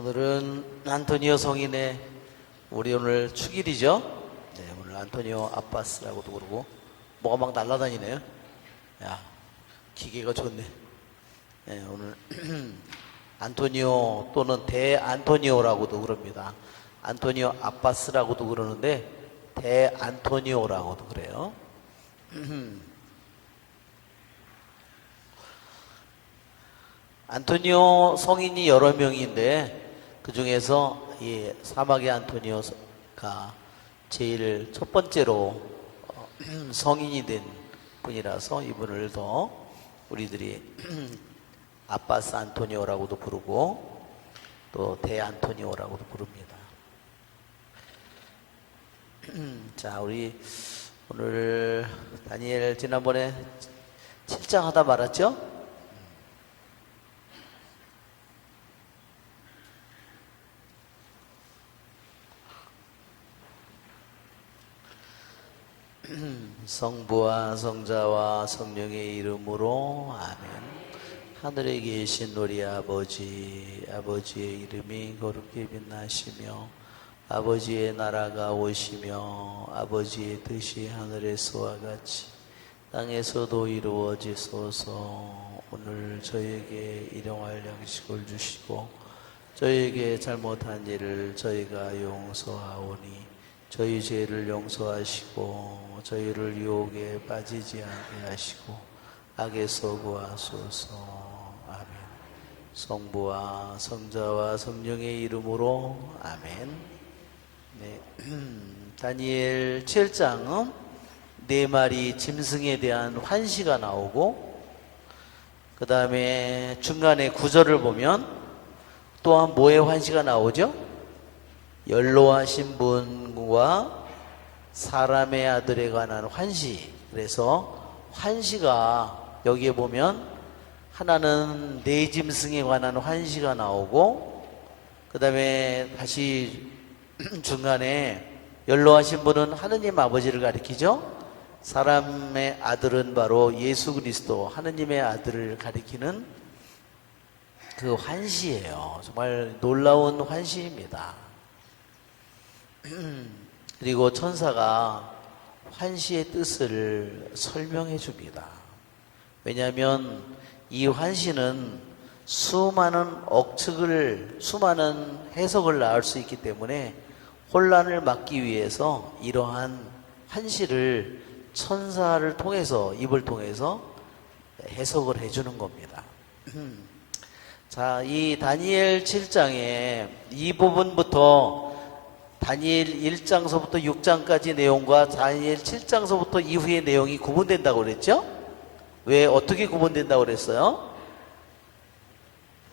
오늘은 안토니오 성인의 우리 오늘 축일이죠. 네, 오늘 안토니오 아빠스라고도 그러고 뭐가 막 날아다니네요. 야, 기계가 좋네. 네, 오늘 안토니오 또는 대안토니오라고도 그럽니다. 안토니오 아빠스라고도 그러는데 대안토니오라고도 그래요. 안토니오 성인이 여러 명인데 그 중에서 이 사마귀 안토니오가 제일 첫 번째로 성인이 된 분이라서 이분을 더 우리들이 아빠스 안토니오라고도 부르고 또 대안토니오라고도 부릅니다. 자, 우리 오늘 다니엘 지난번에 7장 하다 말았죠? 성부와 성자와 성령의 이름으로 아멘. 하늘에 계신 우리 아버지, 아버지의 이름이 거룩히 빛나시며 아버지의 나라가 오시며 아버지의 뜻이 하늘에서와 같이 땅에서도 이루어지소서. 오늘 저에게 일용할 양식을 주시고 저에게 잘못한 일을 저희가 용서하오니 저희 죄를 용서하시고 저희를 유혹에 빠지지 않게 하시고 악에서 구하소서. 아멘. 성부와 성자와 성령의 이름으로 아멘. 네. 다니엘 7장은 네 마리 짐승에 대한 환시가 나오고 그 다음에 중간에 구절을 보면 또한 뭐의 환시가 나오죠? 연로하신 분과 사람의 아들에 관한 환시. 그래서 환시가 여기에 보면 하나는 네 짐승에 관한 환시가 나오고 그 다음에 다시 중간에 연로하신 분은 하느님 아버지를 가리키죠. 사람의 아들은 바로 예수 그리스도 하느님의 아들을 가리키는 그 환시예요. 정말 놀라운 환시입니다. 그리고 천사가 환시의 뜻을 설명해 줍니다. 왜냐하면 이 환시는 수많은 억측을, 수많은 해석을 낳을 수 있기 때문에 혼란을 막기 위해서 이러한 환시를 천사를 통해서, 입을 통해서 해석을 해주는 겁니다. 자, 이 다니엘 7장에 이 부분부터 다니엘 1장서부터 6장까지 내용과 다니엘 7장서부터 이후의 내용이 구분된다고 그랬죠? 왜 어떻게 구분된다고 그랬어요?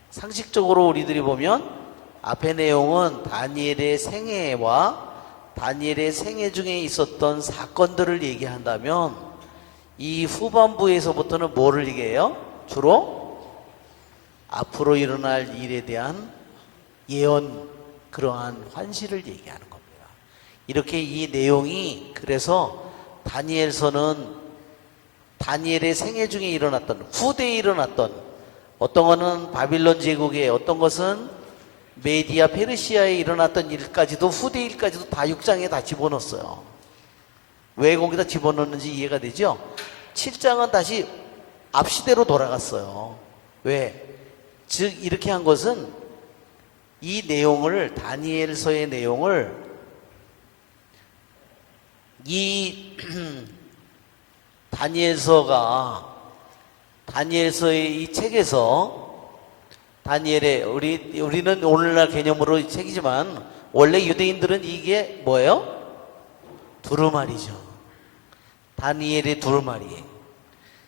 상식적으로 우리들이 보면 앞의 내용은 다니엘의 생애와 다니엘의 생애 중에 있었던 사건들을 얘기한다면 이 후반부에서부터는 뭐를 얘기해요? 주로 앞으로 일어날 일에 대한 예언, 그러한 환시를 얘기하는 겁니다. 이렇게 이 내용이 그래서 다니엘서는 다니엘의 생애 중에 일어났던 후대에 일어났던 어떤 것은 바빌론 제국에 어떤 것은 메디아 페르시아에 일어났던 일까지도 후대 일까지도 다 6장에 다 집어넣었어요. 왜 거기다 집어넣는지 이해가 되죠? 7장은 다시 앞시대로 돌아갔어요. 왜? 즉 이렇게 한 것은 이 내용을 다니엘서의 내용을 이 다니엘서의 이 책에서 다니엘의 우리는 오늘날 개념으로 이 책이지만 원래 유대인들은 이게 뭐예요? 두루마리죠. 다니엘의 두루마리.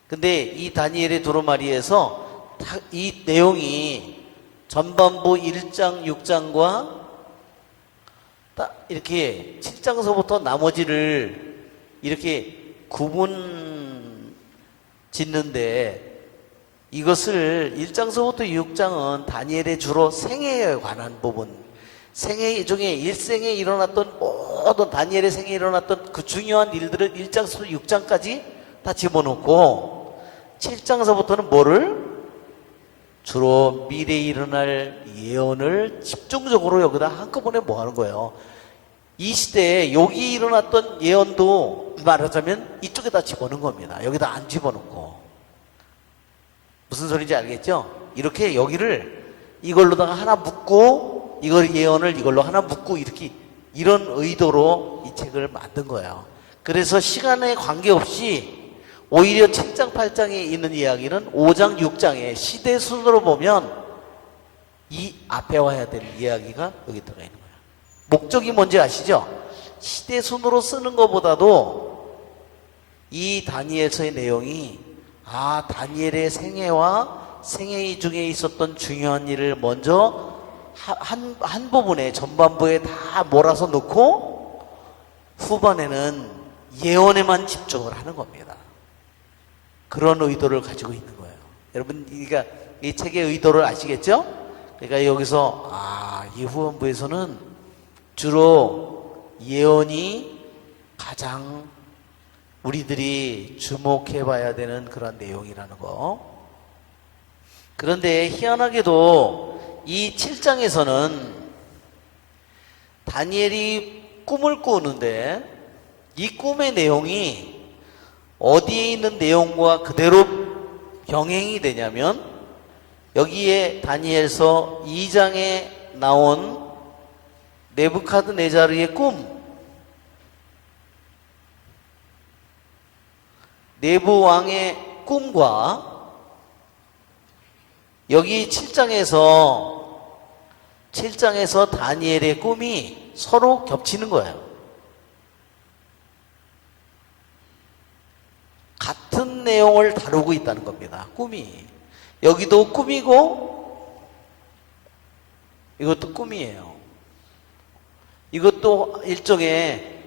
근데 이 다니엘의 두루마리에서 이 내용이 전반부 1장, 6장과 딱 이렇게 7장서부터 나머지를 이렇게 구분 짓는데 이것을 1장서부터 6장은 다니엘의 주로 생애에 관한 부분, 생애 중에 일생에 일어났던 모든 다니엘의 생애에 일어났던 그 중요한 일들을 1장서부터 6장까지 다 집어넣고 7장서부터는 뭐를? 주로 미래에 일어날 예언을 집중적으로 여기다 한꺼번에 뭐 하는 거예요. 이 시대에 여기 일어났던 예언도 말하자면 이쪽에다 집어넣은 겁니다. 여기다 안 집어넣고. 무슨 소리인지 알겠죠? 이렇게 여기를 이걸로다가 하나 묶고 이걸 예언을 이걸로 하나 묶고 이렇게 이런 의도로 이 책을 만든 거예요. 그래서 시간에 관계없이 오히려 7장 8장에 있는 이야기는 5장 6장에 시대 순으로 보면 이 앞에 와야 될 이야기가 여기 들어가 있는 거예요. 목적이 뭔지 아시죠? 시대 순으로 쓰는 것보다도 이 다니엘서의 내용이 다니엘의 생애와 생애 중에 있었던 중요한 일을 먼저 한 부분에 전반부에 다 몰아서 넣고 후반에는 예언에만 집중을 하는 겁니다. 그런 의도를 가지고 있는 거예요. 여러분, 그러니까 이 책의 의도를 아시겠죠? 그러니까 여기서 이 후반부에서는 주로 예언이 가장 우리들이 주목해 봐야 되는 그런 내용이라는 거. 그런데 희한하게도 이 7장에서는 다니엘이 꿈을 꾸는데 이 꿈의 내용이 어디에 있는 내용과 그대로 병행이 되냐면 여기에 다니엘서 2장에 나온 네부카드네자르의 꿈, 네부 왕의 꿈과 여기 7장에서 다니엘의 꿈이 서로 겹치는 거예요. 같은 내용을 다루고 있다는 겁니다. 꿈이. 여기도 꿈이고 이것도 꿈이에요. 이것도 일종의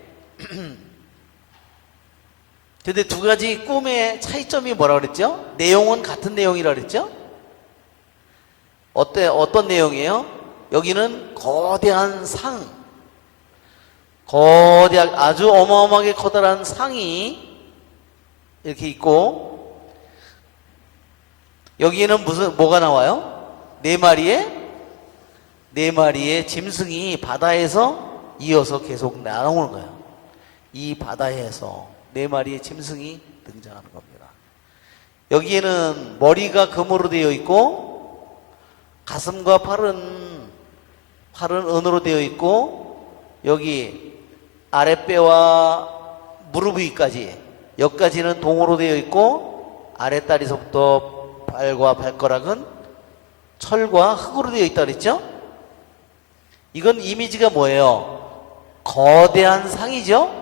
근데 두 가지 꿈의 차이점이 뭐라고 그랬죠? 내용은 같은 내용이라고 그랬죠? 어떤 내용이에요? 여기는 거대한 아주 어마어마하게 커다란 상이 이렇게 있고, 여기에는 뭐가 나와요? 네 마리의 짐승이 바다에서 이어서 계속 나오는 거예요. 이 바다에서 네 마리의 짐승이 등장하는 겁니다. 여기에는 머리가 금으로 되어 있고, 가슴과 팔은 은으로 되어 있고, 여기 아랫배와 무릎 위까지 여기까지는 동으로 되어 있고 아랫다리서부터 발과 발가락은 철과 흙으로 되어 있다 그랬죠? 이건 이미지가 뭐예요? 거대한 상이죠?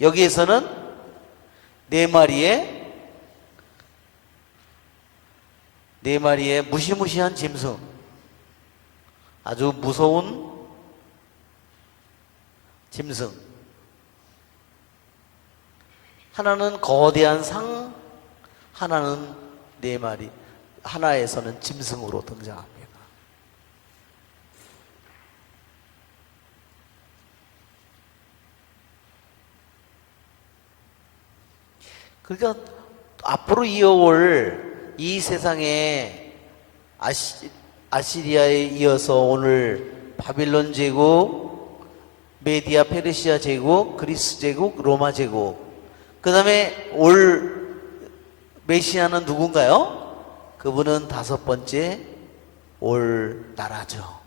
여기에서는 네 마리의 무시무시한 짐승, 아주 무서운 짐승. 하나는 거대한 상, 하나는 네 마리, 하나에서는 짐승으로 등장합니다. 그러니까 앞으로 이어올 이 세상에 아시리아에 이어서 오늘 바빌론 제국, 메디아 페르시아 제국, 그리스 제국, 로마 제국, 그 다음에 올 메시아는 누군가요? 그분은 5번째 올 나라죠.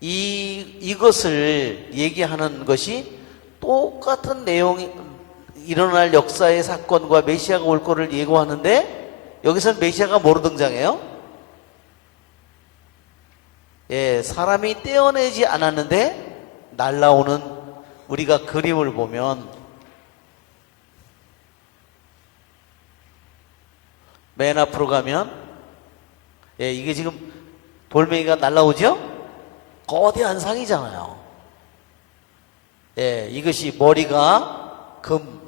이것을 얘기하는 것이 똑같은 내용이 일어날 역사의 사건과 메시아가 올 거를 예고하는데, 여기서는 메시아가 뭐로 등장해요? 사람이 떼어내지 않았는데 날라오는, 우리가 그림을 보면 맨 앞으로 가면 이게 지금 돌멩이가 날라오죠? 거대한 상이잖아요. 이것이 머리가 금,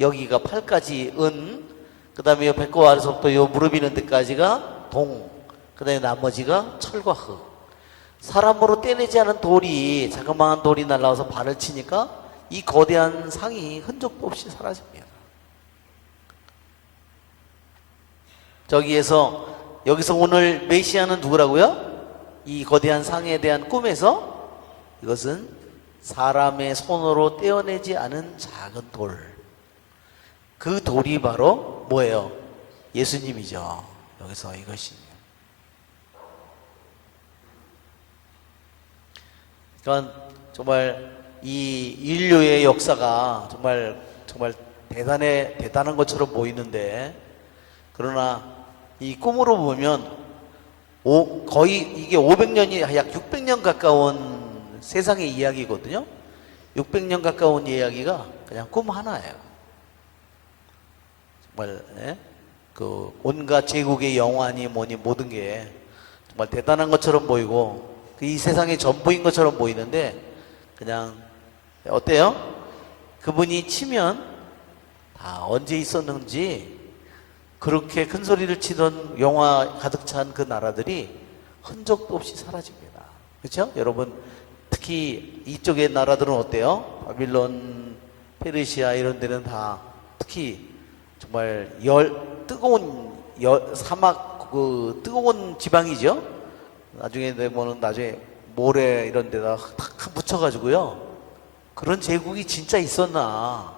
여기가 팔까지 은, 그 다음에 배꼽 아래서부터 요 무릎 있는 데까지가 동, 그 다음에 나머지가 철과 흙. 사람으로 떼내지 않은 돌이, 자그마한 돌이 날라와서 발을 치니까 이 거대한 상이 흔적도 없이 사라집니다. 여기서 오늘 메시아는 누구라고요? 이 거대한 상에 대한 꿈에서 이것은 사람의 손으로 떼어내지 않은 작은 돌. 그 돌이 바로 뭐예요? 예수님이죠. 여기서 이것이. 그러니까 정말 이 인류의 역사가 정말 대단한 것처럼 보이는데, 그러나 이 꿈으로 보면 거의 이게 500년이 약 600년 가까운 세상의 이야기거든요. 600년 가까운 이야기가 그냥 꿈 하나예요. 정말 그 온갖 제국의 영환이 뭐니 모든 게 정말 대단한 것처럼 보이고 이 세상의 전부인 것처럼 보이는데, 그냥 어때요? 그분이 치면 다 언제 있었는지 그렇게 큰 소리를 치던 영화 가득 찬 그 나라들이 흔적도 없이 사라집니다. 그렇죠? 여러분, 특히 이쪽의 나라들은 어때요? 바빌론, 페르시아 이런 데는 다 특히 정말 뜨거운 사막, 그 뜨거운 지방이죠. 나중에 되면은 모래 이런 데다 탁 묻혀가지고요. 그런 제국이 진짜 있었나?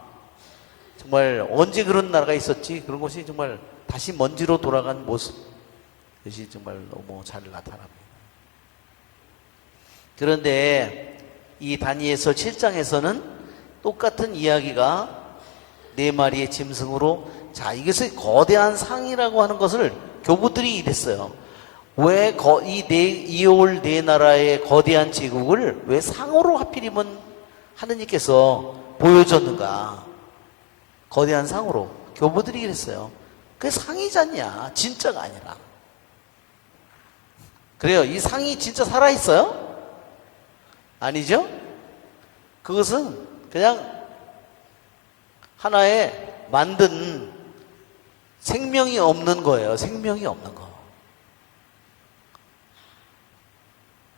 정말 언제 그런 나라가 있었지? 그런 것이 정말 다시 먼지로 돌아간 모습, 그것이 정말 너무 잘 나타납니다. 그런데 이 다니엘서 7장에서는 똑같은 이야기가 네 마리의 짐승으로, 자, 이것을 거대한 상이라고 하는 것을 교부들이 이랬어요. 왜 이올 네 나라의 거대한 제국을 왜 상으로 하필이면 하느님께서 보여줬는가? 거대한 상으로. 교부들이 그랬어요. 그게 상이잖냐, 진짜가 아니라. 그래요. 이 상이 진짜 살아있어요? 아니죠? 그것은 그냥 하나의 만든 생명이 없는 거예요. 생명이 없는 거.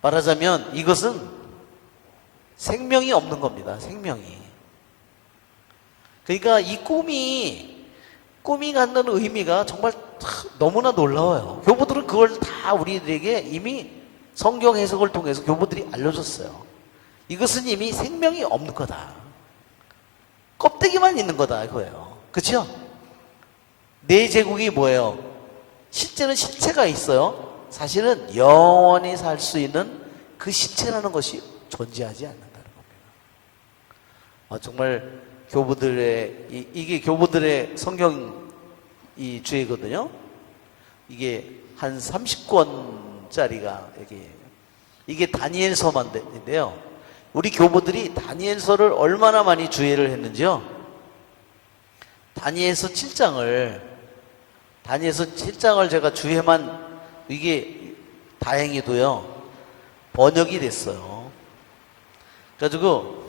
말하자면 이것은 생명이 없는 겁니다. 생명이. 그러니까 이 꿈이 갖는 의미가 정말 너무나 놀라워요. 교부들은 그걸 다 우리들에게 이미 성경 해석을 통해서 교부들이 알려줬어요. 이것은 이미 생명이 없는 거다. 껍데기만 있는 거다 이거예요. 그렇죠? 내 제국이 뭐예요? 실제는 실체가 있어요. 사실은 영원히 살 수 있는 그 실체라는 것이 존재하지 않는다는 겁니다. 정말 교부들의 이게 교부들의 성경 이 주의거든요. 이게 한 30권짜리가 이게 다니엘서만인데요. 우리 교부들이 다니엘서를 얼마나 많이 주의를 했는지요. 다니엘서 7장을 제가 주의만, 이게 다행히도요 번역이 됐어요. 그래가지고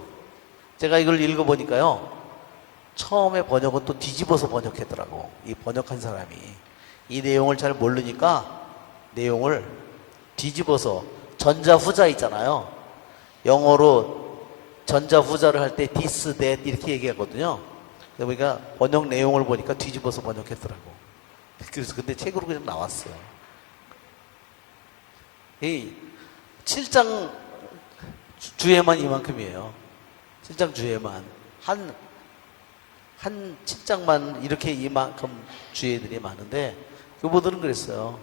제가 이걸 읽어보니까요, 처음에 번역은 또 뒤집어서 번역했더라고. 이 번역한 사람이 이 내용을 잘 모르니까 내용을 뒤집어서, 전자 후자 있잖아요. 영어로 전자 후자를 할 때 this, that 이렇게 얘기하거든요. 그러니까 번역 내용을 보니까 뒤집어서 번역했더라고. 그래서 근데 책으로 그냥 나왔어요. 이 7장 주에만 이만큼이에요. 7장 주에만 한 7장만 이렇게 이만큼 주에들이 많은데, 교부들은 그랬어요.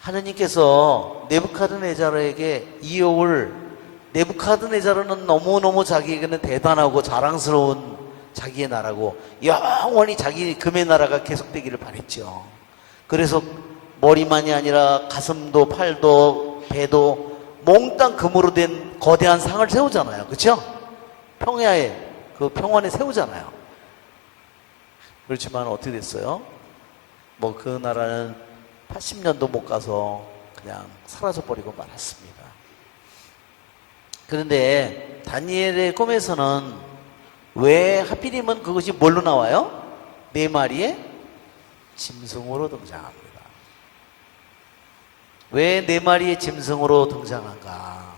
하느님께서 네부카드네자르에게 이어올, 네부카드네자르는 너무너무 자기에게는 대단하고 자랑스러운 자기의 나라고 영원히 자기 금의 나라가 계속되기를 바랬죠. 그래서 머리만이 아니라 가슴도 팔도 배도 몽땅 금으로 된 거대한 상을 세우잖아요. 그렇죠? 평야에, 그 평원에 세우잖아요. 그렇지만 어떻게 됐어요? 뭐 그 나라는 80년도 못 가서 그냥 사라져버리고 말았습니다. 그런데 다니엘의 꿈에서는 왜 하필이면 그것이 뭘로 나와요? 네 마리의 짐승으로 등장합니다. 왜 네 마리의 짐승으로 등장한가?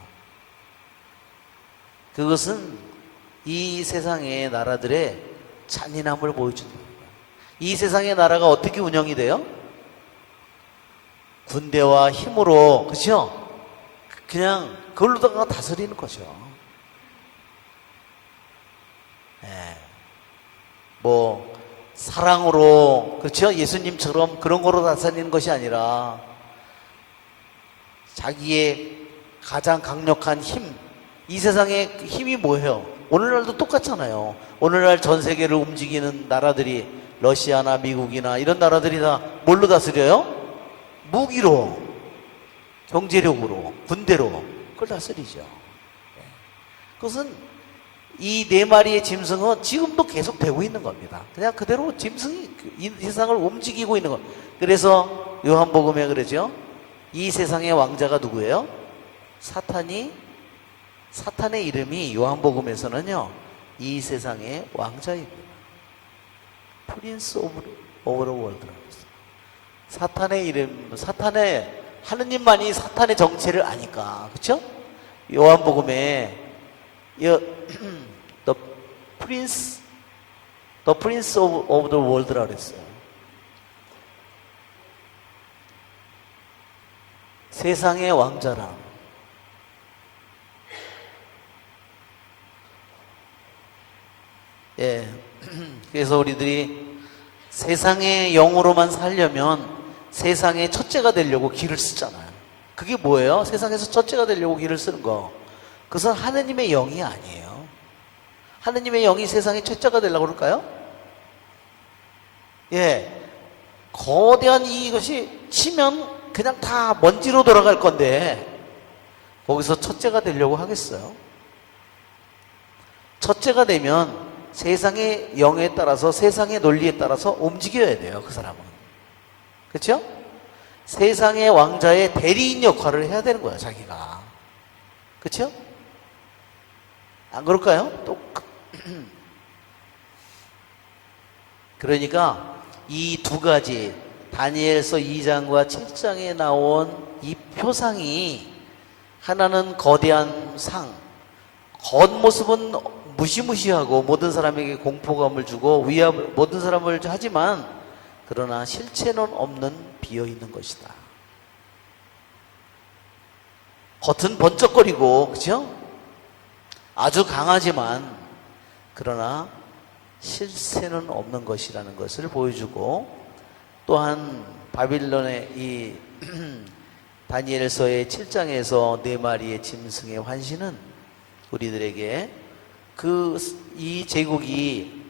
그것은 이 세상의 나라들의 잔인함을 보여준다. 이 세상의 나라가 어떻게 운영이 돼요? 군대와 힘으로, 그죠? 그냥 그걸로다가 다스리는 거죠. 예. 뭐 사랑으로, 그렇죠? 예수님처럼 그런 거로 다스리는 것이 아니라 자기의 가장 강력한 힘, 이 세상의 힘이 뭐예요? 오늘날도 똑같잖아요. 오늘날 전 세계를 움직이는 나라들이 러시아나 미국이나 이런 나라들이 다 뭘로 다스려요? 무기로, 경제력으로, 군대로 그걸 다스리죠. 그것은 이 네 마리의 짐승은 지금도 계속 되고 있는 겁니다. 그냥 그대로 짐승이 이 세상을 움직이고 있는 것. 그래서 요한복음에 그러죠. 이 세상의 왕자가 누구예요? 사탄의 이름이 요한복음에서는요, 이 세상의 왕자입니다. 프린스 오브 더 월드라고 했어요. 사탄의 이름, 하느님만이 사탄의 정체를 아니까, 그렇죠? 요한복음에 the prince of the world라고 그랬어요. 세상의 왕자라. 예. 그래서 우리들이 세상의 영으로만 살려면 세상의 첫째가 되려고 길을 쓰잖아요. 그게 뭐예요? 세상에서 첫째가 되려고 길을 쓰는 거. 그것은 하느님의 영이 아니에요. 하느님의 영이 세상의 첫째가 되려고 그럴까요? 예. 거대한 이것이 치면 그냥 다 먼지로 돌아갈 건데 거기서 첫째가 되려고 하겠어요? 첫째가 되면 세상의 영에 따라서, 세상의 논리에 따라서 움직여야 돼요, 그 사람은. 그렇죠? 세상의 왕자의 대리인 역할을 해야 되는 거예요, 자기가. 그렇죠? 안 그럴까요? 그러니까 이 두 가지, 다니엘서 2장과 7장에 나온 이 표상이, 하나는 거대한 상, 겉모습은 무시무시하고 모든 사람에게 공포감을 주고 모든 사람을 하지만, 그러나 실체는 없는 비어있는 것이다. 겉은 번쩍거리고, 그죠? 아주 강하지만 그러나 실체는 없는 것이라는 것을 보여주고, 또한 바빌론의 이 다니엘서의 7장에서 네 마리의 짐승의 환신은 우리들에게 이 제국이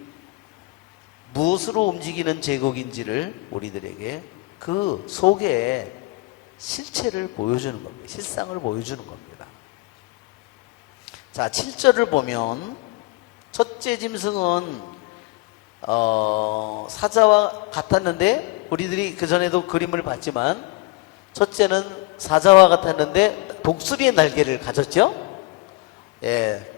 무엇으로 움직이는 제국인지를 우리들에게 그 속에 실체를 보여주는 겁니다. 실상을 보여주는 겁니다. 자, 7절을 보면 첫째 짐승은 사자와 같았는데, 우리들이 그전에도 그림을 봤지만 첫째는 사자와 같았는데 독수리의 날개를 가졌죠. 예.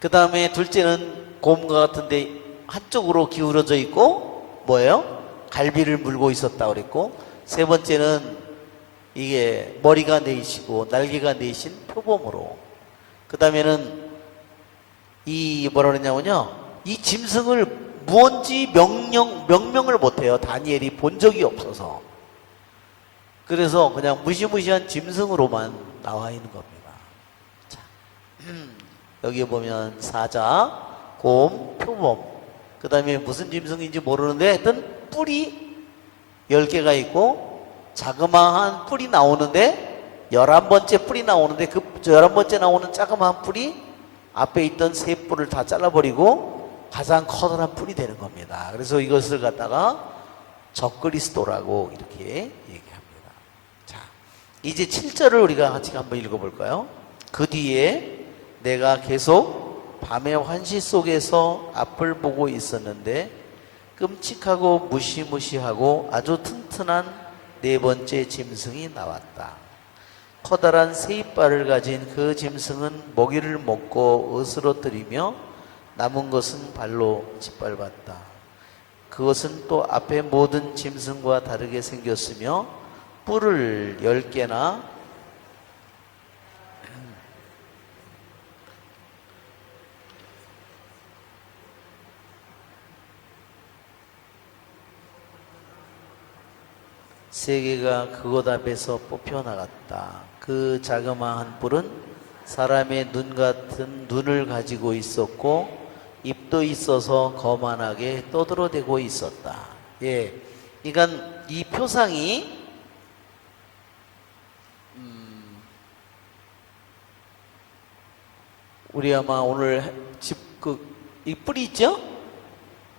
그 다음에 둘째는 곰과 같은데 한쪽으로 기울어져 있고 뭐예요? 갈비를 물고 있었다 그랬고, 세 번째는 이게 머리가 네이시고 날개가 네이신 표범으로, 그 다음에는 이 뭐라 그러냐면요, 이 짐승을 무언지 명명을 못해요. 다니엘이 본 적이 없어서. 그래서 그냥 무시무시한 짐승으로만 나와 있는 겁니다. 자, 여기 보면 사자, 곰, 표범, 그 다음에 무슨 짐승인지 모르는데 하여튼 뿔이 10개가 있고 자그마한 뿔이 나오는데, 11번째 뿔이 나오는데 그 11번째 나오는 자그마한 뿔이 앞에 있던 세 뿔을 다 잘라버리고 가장 커다란 뿔이 되는 겁니다. 그래서 이것을 갖다가 적그리스도라고 이렇게 얘기합니다. 자, 이제 7절을 우리가 같이 한번 읽어볼까요? 그 뒤에 내가 계속 밤의 환시 속에서 앞을 보고 있었는데 끔찍하고 무시무시하고 아주 튼튼한 네 번째 짐승이 나왔다. 커다란 새 이빨을 가진 그 짐승은 먹이를 먹고 으스러뜨리며 남은 것은 발로 짓밟았다. 그것은 또 앞에 모든 짐승과 다르게 생겼으며 뿔을 10개나 세계가 그곳 앞에서 뽑혀나갔다. 그 자그마한 뿔은 사람의 눈 같은 눈을 가지고 있었고 입도 있어서 거만하게 떠들어대고 있었다. 예, 그러니까 이 표상이 우리 아마 오늘 이 뿔이 있죠?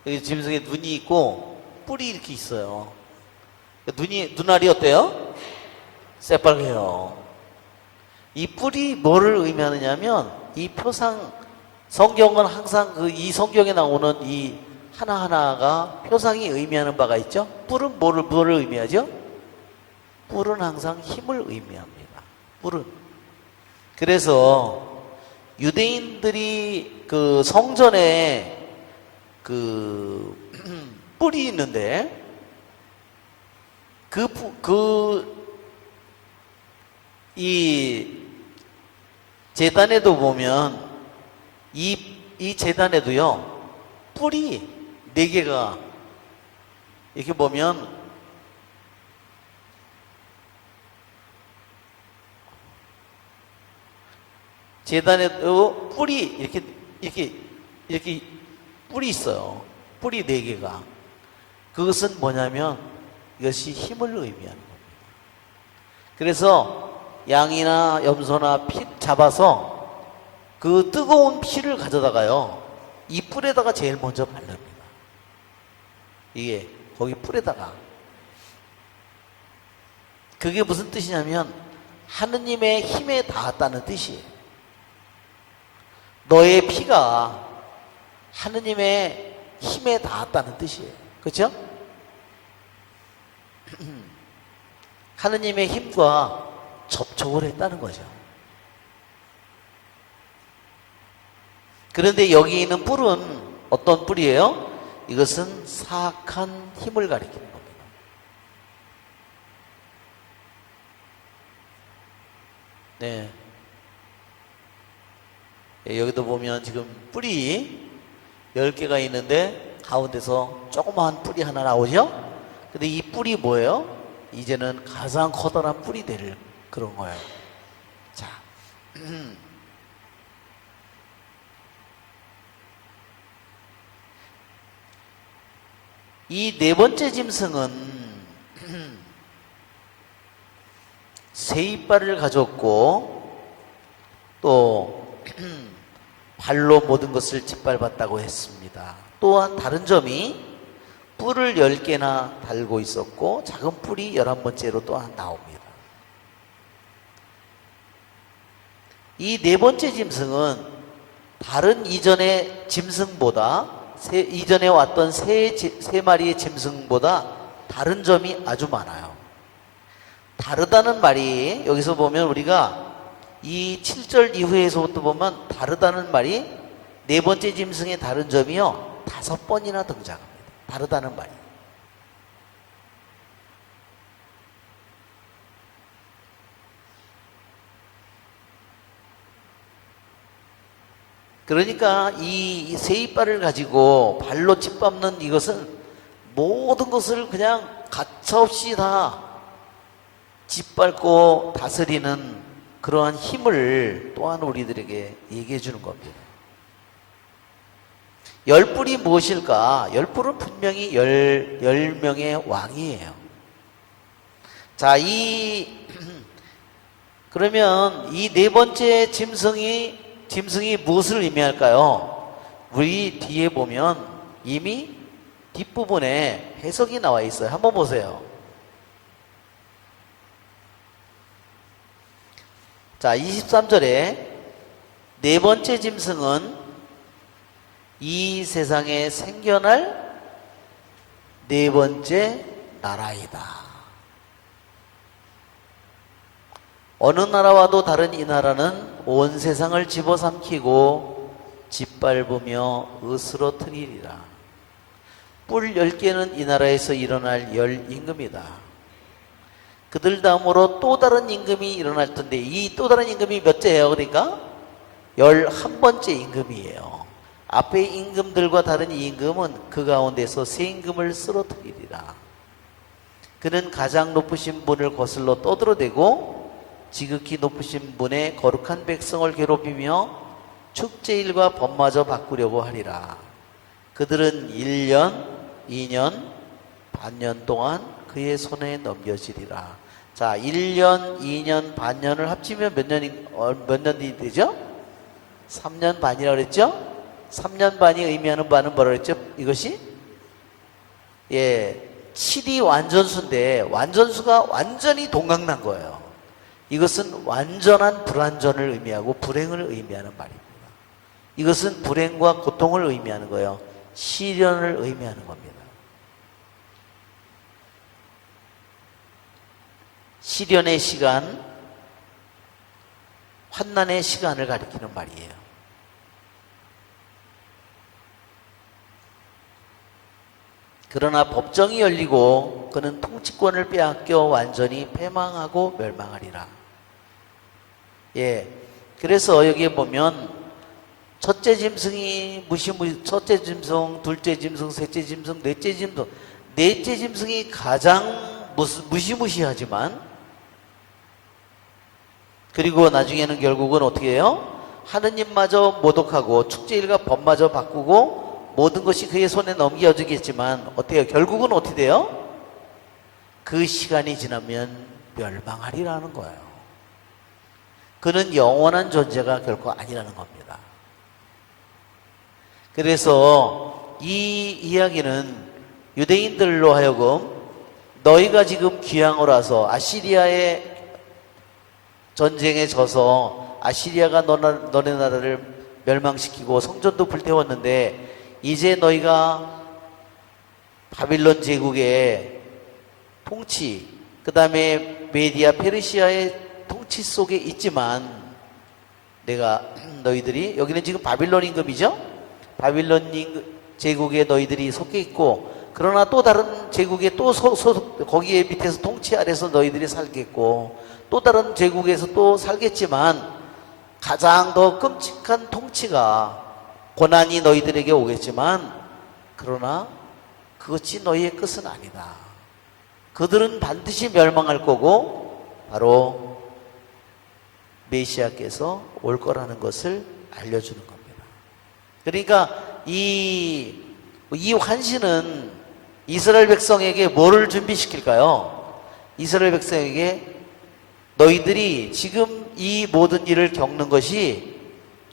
여기 짐승에 눈이 있고 뿔이 이렇게 있어요. 눈알이 어때요? 새빨개요. 이 뿔이 뭐를 의미하느냐면 이 표상, 성경은 항상 이 성경에 나오는 이 하나하나가 표상이 의미하는 바가 있죠? 뿔은 뭐를 의미하죠? 뿔은 항상 힘을 의미합니다. 뿔은. 그래서 유대인들이 그 성전에 뿔이 있는데 이 제단에도 보면 이 제단에도요 뿔이 4개가 이렇게 보면 제단에도 뿔이 이렇게 뿔이 있어요. 뿔이 4개가. 그것은 뭐냐면 이것이 힘을 의미하는 겁니다. 그래서 양이나 염소나 피 잡아서 그 뜨거운 피를 가져다가요 이 뿔에다가 제일 먼저 바릅니다. 이게 거기 뿔에다가. 그게 무슨 뜻이냐면 하느님의 힘에 닿았다는 뜻이에요. 너의 피가 하느님의 힘에 닿았다는 뜻이에요. 그렇죠? 하느님의 힘과 접촉을 했다는 거죠. 그런데 여기 있는 뿔은 어떤 뿔이에요? 이것은 사악한 힘을 가리키는 겁니다. 네. 여기도 보면 지금 뿔이 10개가 있는데 가운데서 조그마한 뿔이 하나 나오죠? 근데 이 뿔이 뭐예요? 이제는 가장 커다란 뿔이 될 그런 거예요. 자, 이 4번째 짐승은 새 이빨을 가졌고 또 발로 모든 것을 짓밟았다고 했습니다. 또한 다른 점이 뿔을 10개나 달고 있었고 작은 뿔이 11번째로 또한 나옵니다. 이 4번째 짐승은 다른 이전의 짐승보다 이전에 왔던 세 마리의 짐승보다 다른 점이 아주 많아요. 다르다는 말이 여기서 보면 우리가 이 7절 이후에서부터 보면 다르다는 말이 4번째 짐승의 다른 점이요 5번이나 등장합니다. 다르다는 말이. 그러니까 이 새 이빨을 가지고 발로 짓밟는 이것은 모든 것을 그냥 가차없이 다 짓밟고 다스리는 그러한 힘을 또한 우리들에게 얘기해 주는 겁니다. 열뿔이 무엇일까? 열뿔은 분명히 10명의 왕이에요. 자, 그러면 이 4번째 짐승이 무엇을 의미할까요? 우리 뒤에 보면 이미 뒷부분에 해석이 나와 있어요. 한번 보세요. 자, 23절에 4번째 짐승은 이 세상에 생겨날 4번째 나라이다. 어느 나라와도 다른 이 나라는 온 세상을 집어삼키고 짓밟으며 으스러뜨리리라. 뿔 10개는 이 나라에서 일어날 열 임금이다. 그들 다음으로 또 다른 임금이 일어날 텐데 이 또 다른 임금이 몇째예요? 그러니까 11번째 임금이에요. 앞의 임금들과 다른 이 임금은 그 가운데서 새 임금을 쓰러뜨리리라. 그는 가장 높으신 분을 거슬러 떠들어대고 지극히 높으신 분의 거룩한 백성을 괴롭히며 축제일과 법마저 바꾸려고 하리라. 그들은 1년, 2년, 반년 동안 그의 손에 넘겨지리라. 자, 1년, 2년, 반년을 합치면 몇 년이 되죠? 3년 반이라고 그랬죠? 3년 반이 의미하는 바는 뭐라고 그랬죠? 이것이? 예, 7이 완전수인데 완전수가 완전히 동강난 거예요. 이것은 완전한 불완전을 의미하고 불행을 의미하는 말입니다. 이것은 불행과 고통을 의미하는 거예요. 시련을 의미하는 겁니다. 시련의 시간, 환난의 시간을 가리키는 말이에요. 그러나 법정이 열리고 그는 통치권을 빼앗겨 완전히 패망하고 멸망하리라. 예, 그래서 여기에 보면 첫째 짐승이 첫째 짐승, 둘째 짐승, 셋째 짐승, 넷째 짐승, 넷째 짐승이 가장 무시무시하지만, 그리고 나중에는 결국은 어떻게 해요? 하느님마저 모독하고 축제일과 법마저 바꾸고 모든 것이 그의 손에 넘겨지겠지만 어떻게 해요? 결국은 어떻게 돼요? 그 시간이 지나면 멸망하리라는 거예요. 그는 영원한 존재가 결코 아니라는 겁니다. 그래서 이 이야기는 유대인들로 하여금 너희가 지금 귀향을 와서 아시리아의 전쟁에 져서 아시리아가 너네 나라를 멸망시키고 성전도 불태웠는데 이제 너희가 바빌론 제국의 통치, 그 다음에 메디아 페르시아의 통치 속에 있지만 내가 너희들이 여기는 지금 바빌론 임금이죠? 바빌론 제국에 너희들이 속해 있고 그러나 또 다른 제국에 또 거기에 밑에서 통치 아래서 너희들이 살겠고 또 다른 제국에서 또 살겠지만 가장 더 끔찍한 통치가 고난이 너희들에게 오겠지만 그러나 그것이 너희의 끝은 아니다. 그들은 반드시 멸망할 거고 바로 메시아께서 올 거라는 것을 알려주는 겁니다. 그러니까 이 환신은 이스라엘 백성에게 뭐를 준비시킬까요? 이스라엘 백성에게 너희들이 지금 이 모든 일을 겪는 것이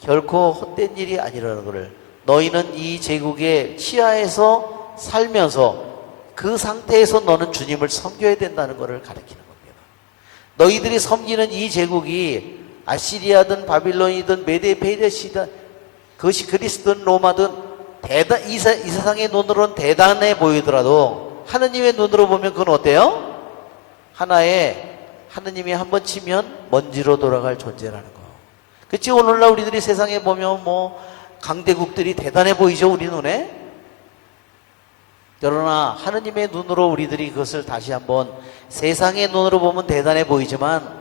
결코 헛된 일이 아니라는 것을, 너희는 이 제국의 치하에서 살면서 그 상태에서 너는 주님을 섬겨야 된다는 것을 가르치는 겁니다. 너희들이 섬기는 이 제국이 아시리아든 바빌론이든 메데 페르시아든 그것이 그리스든 로마든 이 세상의 눈으로는 대단해 보이더라도 하느님의 눈으로 보면 그건 어때요? 하나의 하느님이 한번 치면 먼지로 돌아갈 존재라는 거. 그치? 오늘날 우리들이 세상에 보면 뭐 강대국들이 대단해 보이죠, 우리 눈에? 그러나 하느님의 눈으로 우리들이 그것을 다시 한번 세상의 눈으로 보면 대단해 보이지만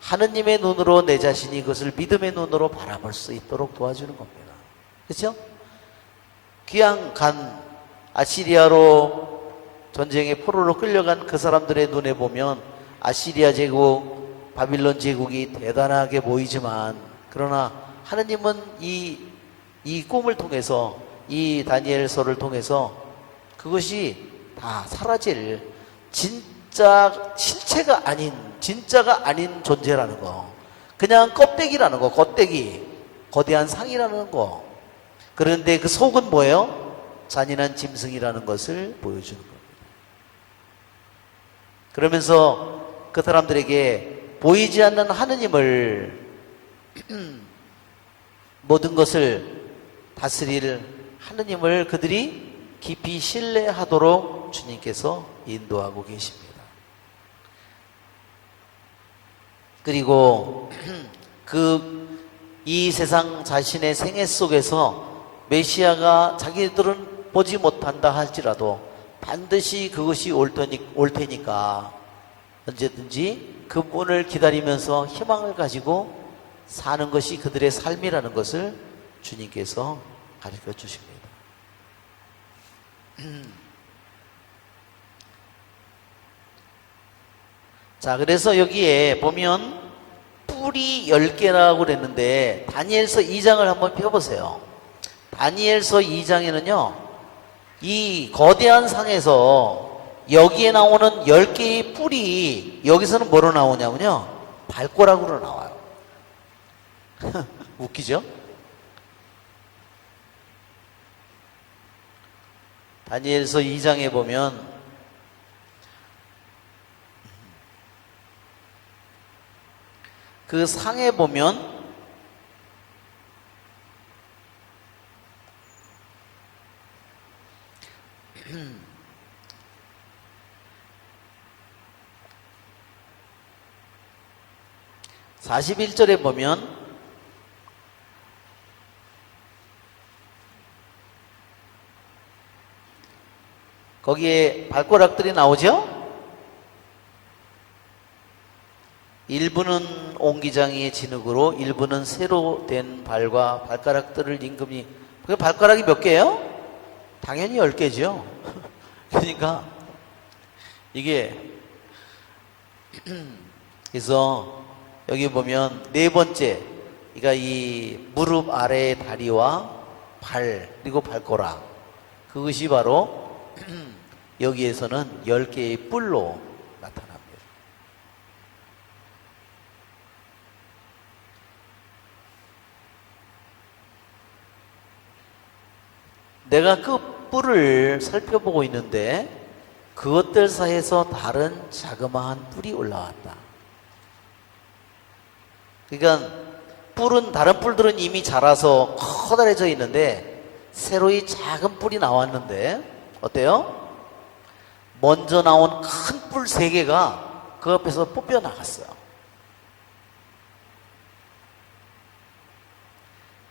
하느님의 눈으로 내 자신이 그것을 믿음의 눈으로 바라볼 수 있도록 도와주는 겁니다. 그렇죠? 귀양 간 아시리아로 전쟁의 포로로 끌려간 그 사람들의 눈에 보면 아시리아 제국, 바빌론 제국이 대단하게 보이지만 그러나 하느님은 이 꿈을 통해서 이 다니엘서를 통해서 그것이 다 사라질 진짜 실체가 아닌 진짜가 아닌 존재라는 거, 그냥 껍데기라는 거, 껍데기, 거대한 상이라는 거. 그런데 그 속은 뭐예요? 잔인한 짐승이라는 것을 보여주는 겁니다. 그러면서 그 사람들에게 보이지 않는 하느님을 모든 것을 다스릴 하느님을 그들이 깊이 신뢰하도록 주님께서 인도하고 계십니다. 그리고 이 세상 자신의 생애 속에서 메시아가 자기들은 보지 못한다 할지라도 반드시 그것이 올 테니까 언제든지 그분을 기다리면서 희망을 가지고 사는 것이 그들의 삶이라는 것을 주님께서 가르쳐 주십니다. 자, 그래서 여기에 보면 뿔이 10개라고 그랬는데 다니엘서 2장을 한번 펴보세요. 다니엘서 2장에는요 이 거대한 상에서 여기에 나오는 10개의 뿔이 여기서는 뭐로 나오냐면요 발가락으로 나와요. 웃기죠? 다니엘서 2장에 보면 그 상에 보면 41절에 보면 거기에 발가락들이 나오죠? 일부는 옹기장이의 진흙으로 일부는 새로 된 발과 발가락들을 임금이. 그 발가락이 몇 개예요? 당연히 10개죠. 그러니까 이게 그래서 여기 보면 네 번째, 그러니까 이 무릎 아래의 다리와 발 그리고 발가락, 그것이 바로 여기에서는 10개의 뿔로 나타납니다. 내가 그 뿔을 살펴보고 있는데 그것들 사이에서 다른 자그마한 뿔이 올라왔다. 그러니까 뿔은, 다른 뿔들은 이미 자라서 커다래져 있는데 새로이 작은 뿔이 나왔는데 어때요? 먼저 나온 큰 뿔 3개가 그 앞에서 뽑혀 나갔어요.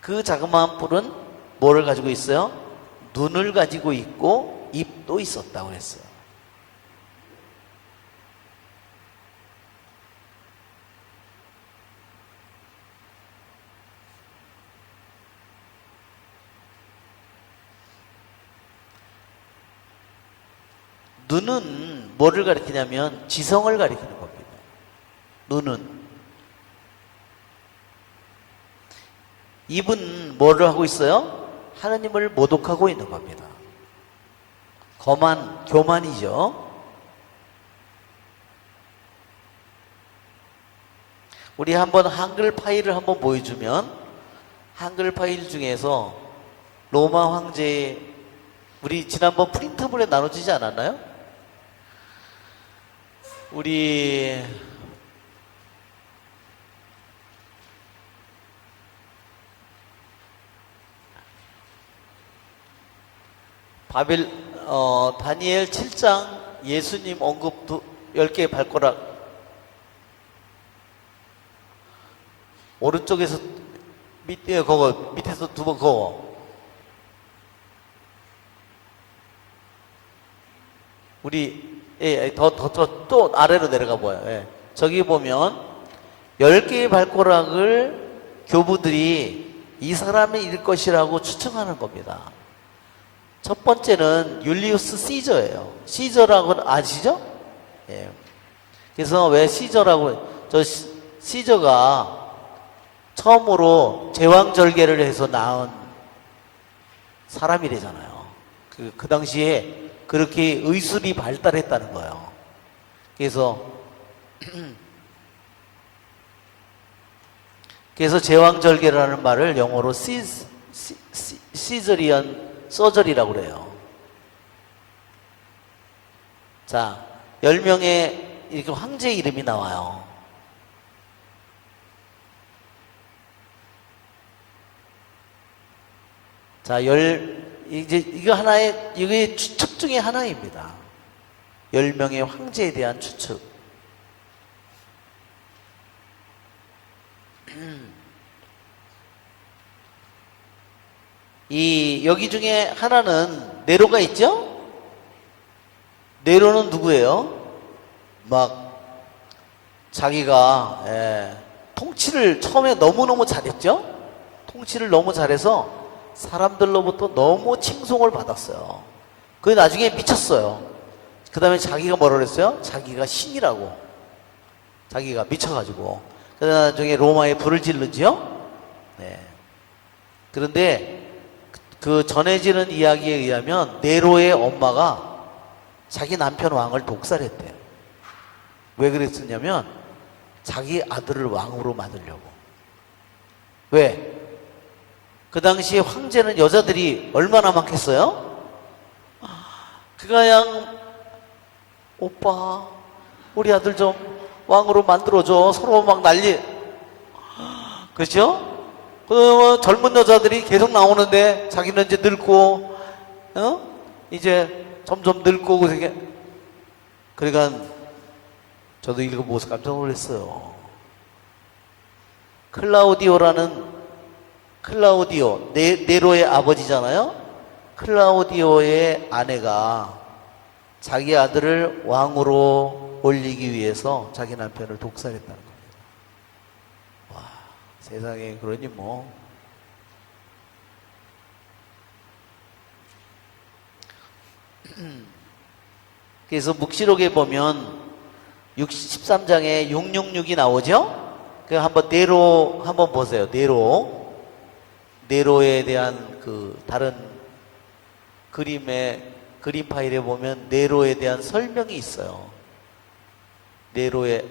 그 자그마한 뿔은 뭐를 가지고 있어요? 눈을 가지고 있고 입도 있었다고 했어요. 눈은 뭐를 가리키냐면 지성을 가리키는 겁니다. 눈은. 입은 뭐를 하고 있어요? 하느님을 모독하고 있는 겁니다. 교만이죠. 우리 한번 한글 파일을 한번 보여주면, 한글 파일 중에서 로마 황제, 우리 지난번 프린트물에 나눠지지 않았나요? 우리 다니엘 7장 예수님 언급 10개의 발가락, 오른쪽에서 밑에서 2번 그거. 우리 또 아래로 내려가 보여요. 예. 저기 보면 10개의 발가락을 교부들이 이 사람이 일 것이라고 추측하는 겁니다. 첫 번째는 율리우스 시저예요. 시저라고 아시죠? 예. 그래서 왜 시저라고, 시저가 처음으로 제왕절개를 해서 낳은 사람이래잖아요. 그 당시에 그렇게 의술이 발달했다는 거예요. 그래서 제왕절개라는 말을 영어로 시저리언 서저리라고 그래요. 자, 10명의 이렇게 황제 이름이 나와요. 자, 이제 이게 추측 중에 하나입니다. 10명의 황제에 대한 추측. 여기 중에 하나는 네로가 있죠? 네로는 누구예요? 자기가 통치를 처음에 너무너무 잘했죠? 통치를 너무 잘해서 사람들로부터 너무 칭송을 받았어요. 그게 나중에 미쳤어요. 그 다음에 자기가 뭐라 그랬어요? 자기가 신이라고. 자기가 미쳐가지고. 그러다 나중에 로마에 불을 질르지요? 네. 그런데 그 전해지는 이야기에 의하면 네로의 엄마가 자기 남편 왕을 독살했대요. 왜 그랬었냐면 자기 아들을 왕으로 만들려고. 왜? 그 당시에 황제는 여자들이 얼마나 많겠어요? 그냥 오빠 우리 아들 좀 왕으로 만들어줘. 서로 막 난리. 그렇죠? 그 젊은 여자들이 계속 나오는데 자기는 이제 늙고 이제 점점 늙고 그러니까 저도 읽어보고서 깜짝 놀랐어요. 클라우디오 네로의 아버지잖아요. 클라우디오의 아내가 자기 아들을 왕으로 올리기 위해서 자기 남편을 독살했다는 겁니다. 와, 세상에 그러니 뭐. 그래서 묵시록에 보면 13장에 666이 나오죠? 그 한번 네로 한번 보세요. 네로에 대한 그 다른 그림 파일에 보면 네로에 대한 설명이 있어요. 네로에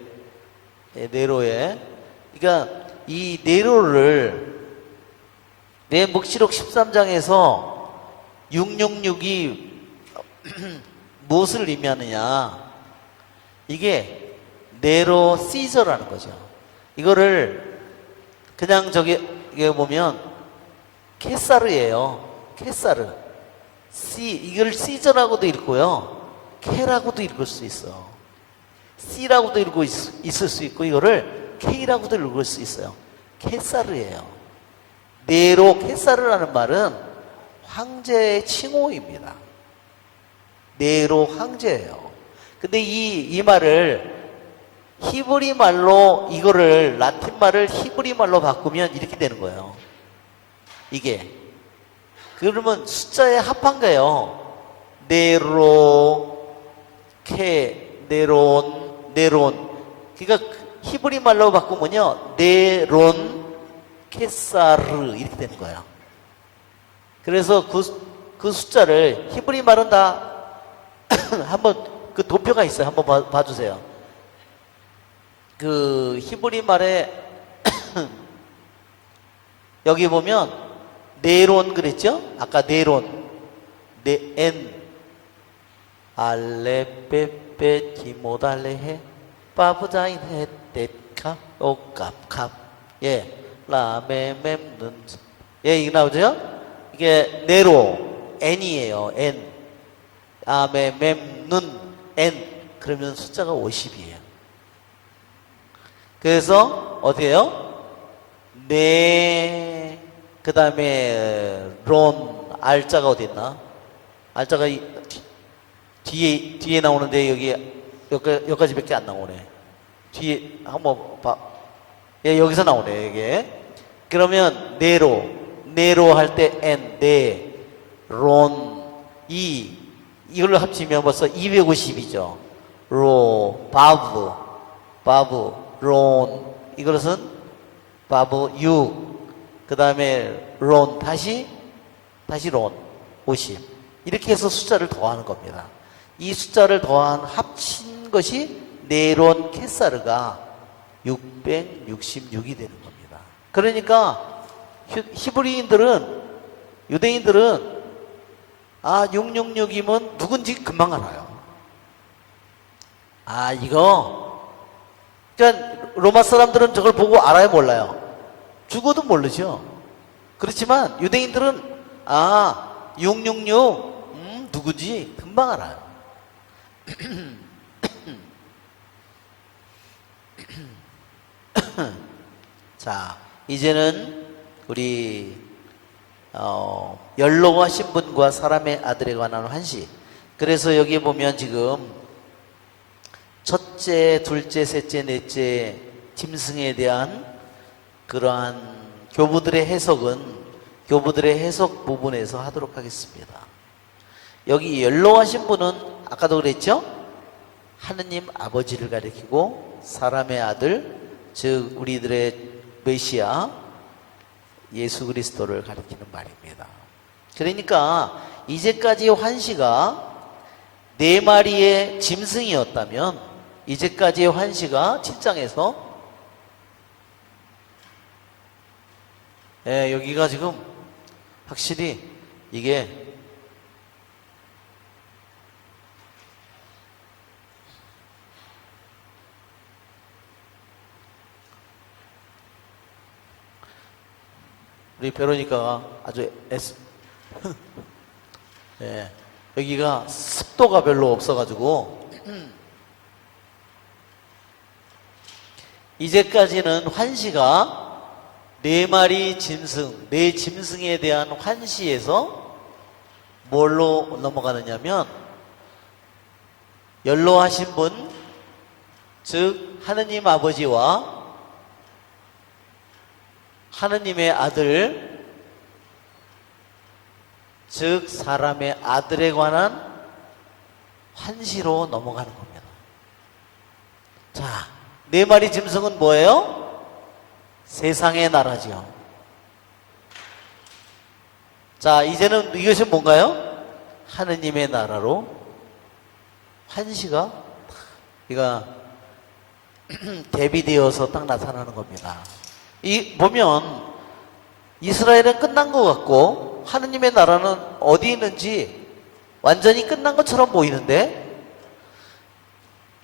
그러니까 이 네로를 내 묵시록 13장에서 666이 무엇을 의미하느냐? 이게 네로 시저라는 거죠. 이거를 그냥 이게 보면 케사르예요. 케사르. 이걸 시저라고도 읽고요. 케라고도 읽을 수 있어. C라고도 읽고 있을 수 있고 이거를 K라고도 읽을 수 있어요. 케사르예요. 네로 케사르라는 말은 황제의 칭호입니다. 네로 황제예요. 근데 이 말을 히브리 말로 이거를 라틴 말을 히브리 말로 바꾸면 이렇게 되는 거예요. 이게 그러면 숫자에 합한 거예요. 네로 네론. 그러니까 히브리 말로 바꾸면요 네론 케사르 이렇게 되는 거예요. 그래서 그 숫자를 히브리 말은 다 한번 그 도표가 있어요. 한번 봐주세요. 그 히브리 말에 여기 보면 네론 그랬죠? 아까 네론 네엔 알레페페 디모달레헤 바브자인 헤떼카 오캅캅 라메멤눈 이게 나오죠? 이게 네로 n이에요. n 아메멤눈 n 그러면 숫자가 50이에요. 그래서 어디에요? 네, 그 다음에 론 알자가 어디 있나? 알자가 뒤에 나오는데 여기까지밖에 안 나오네. 뒤에 한번 봐. 여기서 나오네 이게. 그러면 네로 할 때 n 론 이걸로 합치면 벌써 250이죠. 바브 론 이것은 바브 6 그 다음에 론 다시 론 50 이렇게 해서 숫자를 더하는 겁니다. 이 숫자를 합친 것이 네론 케사르가 666이 되는 겁니다. 그러니까 유대인들은 666이면 누군지 금방 알아요. 그러니까 로마 사람들은 저걸 보고 알아요, 몰라요? 죽어도 모르죠. 그렇지만 유대인들은 666 누구지 금방 알아요. 자, 이제는 우리 연로하신 분과 사람의 아들에 관한 환시. 그래서 여기 보면 지금 첫째, 둘째, 셋째, 넷째 짐승에 대한 그러한 교부들의 해석 부분에서 하도록 하겠습니다. 여기 연로하신 분은 아까도 그랬죠? 하느님 아버지를 가리키고 사람의 아들, 즉 우리들의 메시아 예수 그리스도를 가리키는 말입니다. 그러니까 이제까지 환시가 네 마리의 짐승이었다면 이제까지의 환시가 7장에서 여기가 지금 확실히 이게 우리 베로니카가 아주 여기가 습도가 별로 없어가지고 이제까지는 환시가 네 마리 짐승, 네 짐승에 대한 환시에서 뭘로 넘어가느냐면 연로하신 분, 즉 하느님 아버지와 하느님의 아들, 즉 사람의 아들에 관한 환시로 넘어가는 겁니다. 자, 네 마리 짐승은 뭐예요? 세상의 나라지요. 자, 이제는 이것이 뭔가요? 하느님의 나라로 환시가 이가 대비되어서 딱 나타나는 겁니다. 이 보면 이스라엘은 끝난 것 같고 하느님의 나라는 어디 있는지 완전히 끝난 것처럼 보이는데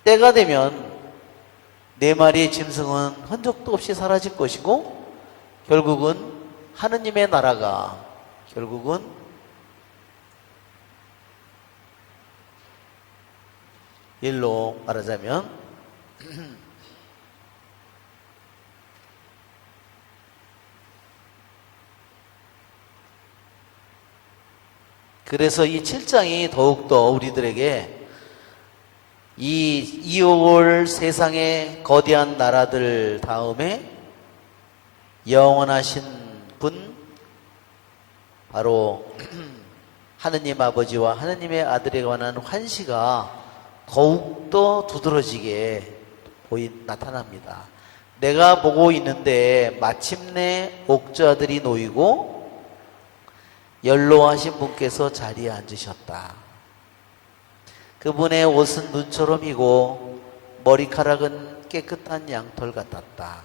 때가 되면 네 마리의 짐승은 흔적도 없이 사라질 것이고 결국은 하느님의 나라가 결국은 일로 말하자면 그래서 이 7장이 더욱더 우리들에게 이 2월 세상의 거대한 나라들 다음에 영원하신 분 바로 하느님 아버지와 하느님의 아들에 관한 환시가 더욱더 두드러지게 나타납니다. 내가 보고 있는데 마침내 옥좌들이 놓이고 연로하신 분께서 자리에 앉으셨다. 그분의 옷은 눈처럼이고 머리카락은 깨끗한 양털 같았다.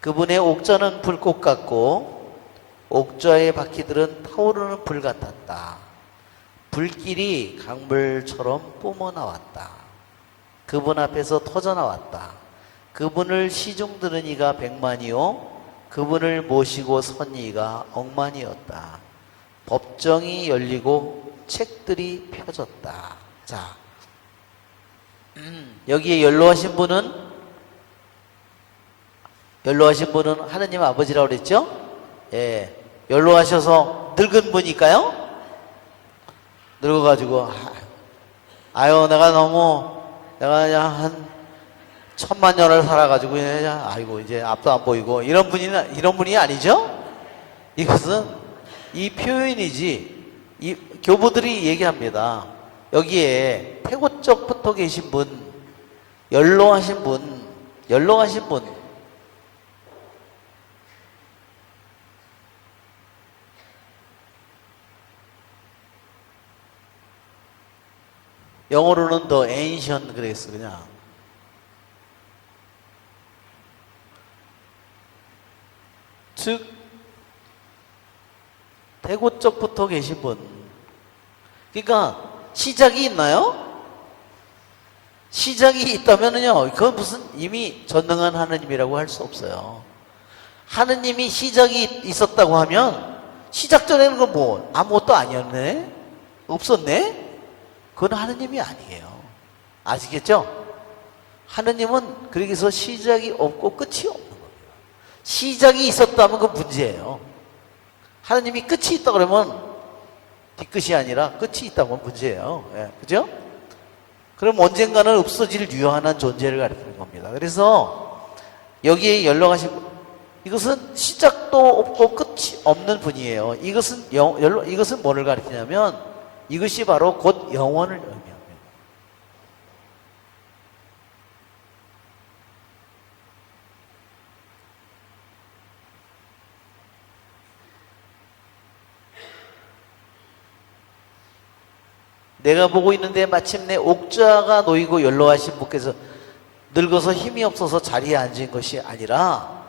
그분의 옥좌는 불꽃 같고 옥좌의 바퀴들은 타오르는 불 같았다. 불길이 강물처럼 뿜어나왔다. 그분 앞에서 터져나왔다. 그분을 시중 들은 이가 100만이요 그분을 모시고 선 이가 억만이었다. 법정이 열리고 책들이 펴졌다. 자, 여기에 연로하신 분은 하느님 아버지라고 그랬죠? 예, 연로하셔서 늙은 분일까요? 늙어가지고 아유 내가 그냥 한 1000만 년을 살아가지고 그냥 아이고 이제 앞도 안 보이고 이런 분이 아니죠? 이것은 이 표현이지. 이 교부들이 얘기합니다. 여기에 태고적부터 계신 분, 연로하신 분, 영어로는 더 ancient 그랬어 그냥. 즉 태고적부터 계신 분. 그러니까 시작이 있나요? 시작이 있다면은요, 그건 무슨 이미 전능한 하느님이라고 할 수 없어요. 하느님이 시작이 있었다고 하면 시작 전에는 건 뭐 아무것도 아니었네, 없었네. 그건 하느님이 아니에요. 아시겠죠? 하느님은 그러기서 시작이 없고 끝이 없는 겁니다. 시작이 있었다면 그건 문제예요. 하느님이 끝이 있다 그러면 뒤끝이 아니라 끝이 있다면 문제예요. 예, 그죠? 그럼 언젠가는 없어질 유한한 존재를 가리키는 겁니다. 그래서 여기에 연락하신 분, 이것은 시작도 없고 끝이 없는 분이에요. 이것은 뭐를 가리키냐면 이것이 바로 곧 영원을 의미합니다. 내가 보고 있는데 마침내 옥좌가 놓이고 연로하신 분께서 늙어서 힘이 없어서 자리에 앉은 것이 아니라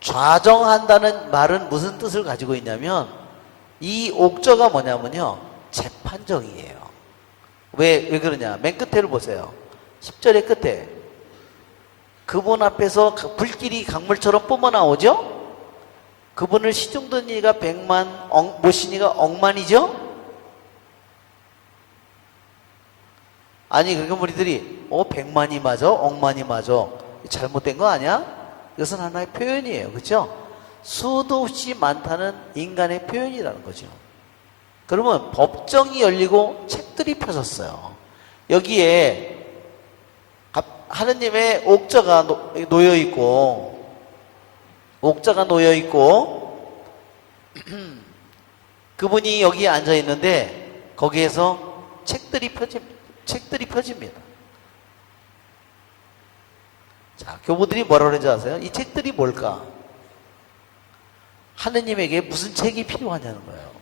좌정한다는 말은 무슨 뜻을 가지고 있냐면 이 옥좌가 뭐냐면요, 재판정이에요. 왜 그러냐? 맨 끝에를 보세요. 10절의 끝에 그분 앞에서 불길이 강물처럼 뿜어나오죠? 그분을 시중던 이가 100만, 모시니가 억만이죠? 아니, 그러니까 우리들이 100만이 맞아? 억만이 맞아? 잘못된 거 아니야? 이것은 하나의 표현이에요. 그렇죠? 수도 없이 많다는 인간의 표현이라는 거죠. 그러면 법정이 열리고 책들이 펴졌어요. 여기에 하느님의 옥좌가 놓여 있고 그분이 여기에 앉아 있는데 거기에서 책들이 펴집니다. 자, 교부들이 뭐라 그러는지 아세요? 이 책들이 뭘까? 하느님에게 무슨 책이 필요하냐는 거예요.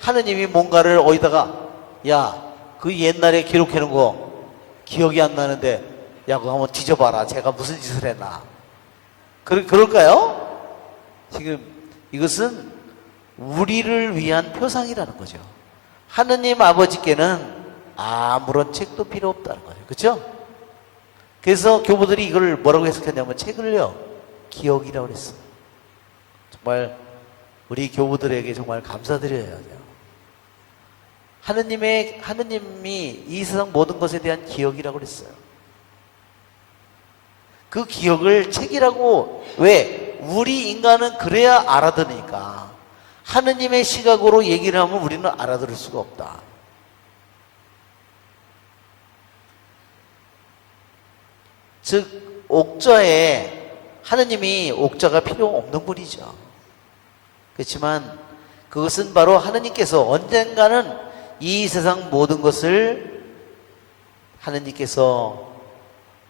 하느님이 뭔가를 어디다가, 야, 그 옛날에 기록해놓은 거 기억이 안 나는데, 야, 그거 한번 뒤져봐라. 제가 무슨 짓을 했나. 그럴까요? 지금 이것은 우리를 위한 표상이라는 거죠. 하느님 아버지께는 아무런 책도 필요 없다는 거죠. 그렇죠? 그래서 교부들이 이걸 뭐라고 해석했냐면 책을요, 기억이라고 그랬어요. 정말 우리 교부들에게 정말 감사드려야 돼요. 하느님이 이 세상 모든 것에 대한 기억이라고 그랬어요. 그 기억을 책이라고, 왜? 우리 인간은 그래야 알아들으니까. 하느님의 시각으로 얘기를 하면 우리는 알아들을 수가 없다. 즉, 하느님이 옥좌가 필요 없는 분이죠. 그렇지만 그것은 바로 하느님께서 언젠가는 이 세상 모든 것을 하느님께서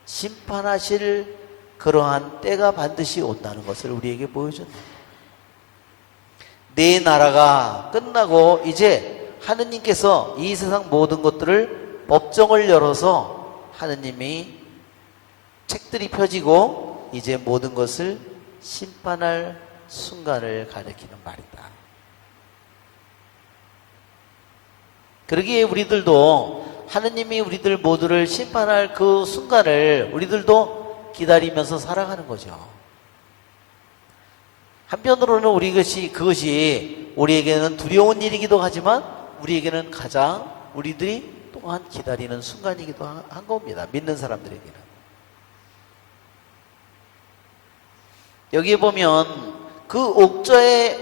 심판하실 그러한 때가 반드시 온다는 것을 우리에게 보여줍니다. 내 나라가 끝나고 이제 하느님께서 이 세상 모든 것들을 법정을 열어서 하느님이 책들이 펴지고 이제 모든 것을 심판할 순간을 가리키는 말이다. 그러기에 우리들도 하느님이 우리들 모두를 심판할 그 순간을 우리들도 기다리면서 살아가는 거죠. 한편으로는 그것이 우리에게는 두려운 일이기도 하지만 우리에게는 가장 우리들이 또한 기다리는 순간이기도 한 겁니다. 믿는 사람들에게는. 여기에 보면 그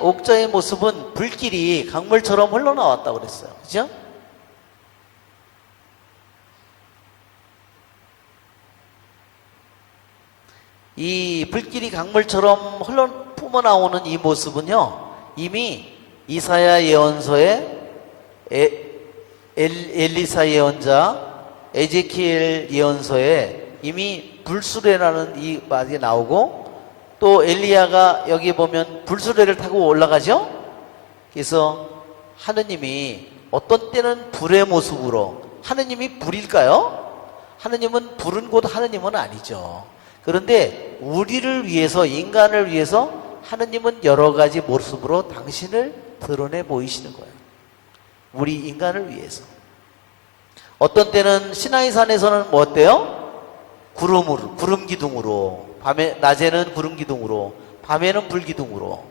옥좌의 모습은 불길이 강물처럼 흘러나왔다고 그랬어요. 그죠? 이 불길이 강물처럼 뿜어나오는 이 모습은요, 이미 이사야 예언서에 엘리사 예언자, 에제키엘 예언서에 이미 불수레라는 이 말이 나오고, 또 엘리야가 여기 보면 불수레를 타고 올라가죠? 그래서 하느님이 어떤 때는 불의 모습으로, 하느님이 불일까요? 하느님은 불은 곧 하느님은 아니죠. 그런데 우리를 위해서, 인간을 위해서 하느님은 여러 가지 모습으로 당신을 드러내 보이시는 거예요. 우리 인간을 위해서. 어떤 때는 시나이산에서는 뭐 어때요? 구름 기둥으로, 낮에는 구름 기둥으로, 밤에는 불 기둥으로.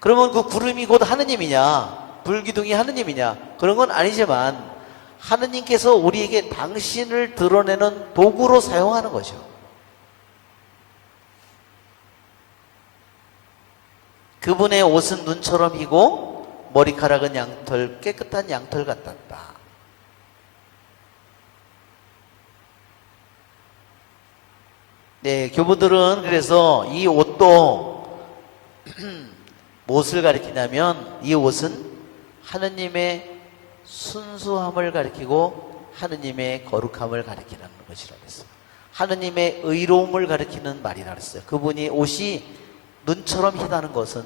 그러면 그 구름이 곧 하느님이냐, 불 기둥이 하느님이냐? 그런 건 아니지만 하느님께서 우리에게 당신을 드러내는 도구로 사용하는 거죠. 그분의 옷은 눈처럼 희고 머리카락은 깨끗한 양털 같았다. 네, 교부들은 그래서 이 옷도 무엇을 가리키냐면 이 옷은 하느님의 순수함을 가리키고 하느님의 거룩함을 가리키는 것이라고 했어요. 하느님의 의로움을 가리키는 말이라고 했어요. 그분이 옷이 눈처럼 희다는 것은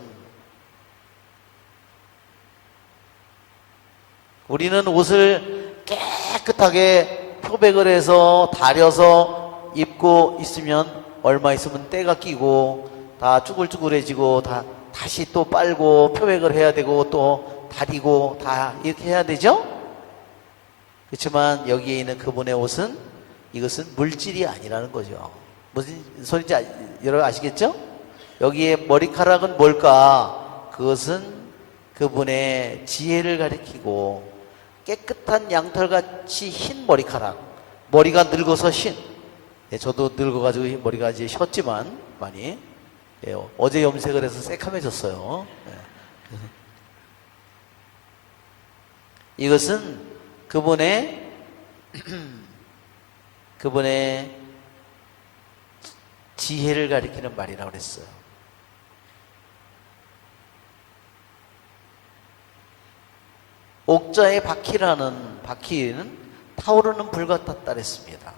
우리는 옷을 깨끗하게 표백을 해서 다려서 입고 있으면 얼마 있으면 때가 끼고 다 쭈글쭈글해지고 다시 또 빨고 표백을 해야 되고 또 다리고 다 이렇게 해야 되죠? 그렇지만 여기에 있는 그분의 옷은 이것은 물질이 아니라는 거죠. 무슨 소리인지 여러분 아시겠죠? 여기에 머리카락은 뭘까? 그것은 그분의 지혜를 가리키고 깨끗한 양털같이 흰 머리카락, 머리가 늙어서 흰. 예, 저도 늙어가지고 머리가 이제 셨지만 많이 예, 어제 염색을 해서 새카매졌어요. 예. 이것은 그분의 지혜를 가리키는 말이라고 그랬어요. 옥자의 바퀴는 타오르는 불 같았다 그랬습니다.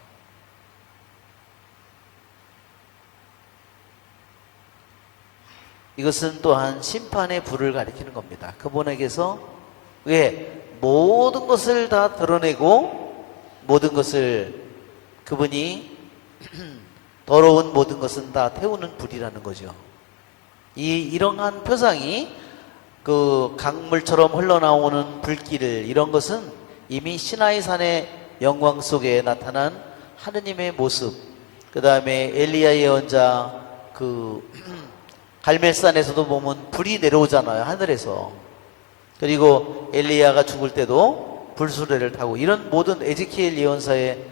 이것은 또한 심판의 불을 가리키는 겁니다. 그분에게서 왜 모든 것을 다 드러내고 모든 것을 그분이 더러운 모든 것은 다 태우는 불이라는 거죠. 이러한 표상이 그 강물처럼 흘러나오는 불길을 이런 것은 이미 시나이산의 영광 속에 나타난 하느님의 모습, 그 다음에 엘리야 예언자 그 갈멜산에서도 보면 불이 내려오잖아요, 하늘에서. 그리고 엘리야가 죽을 때도 불수레를 타고 이런 모든 에ze키엘 예언사의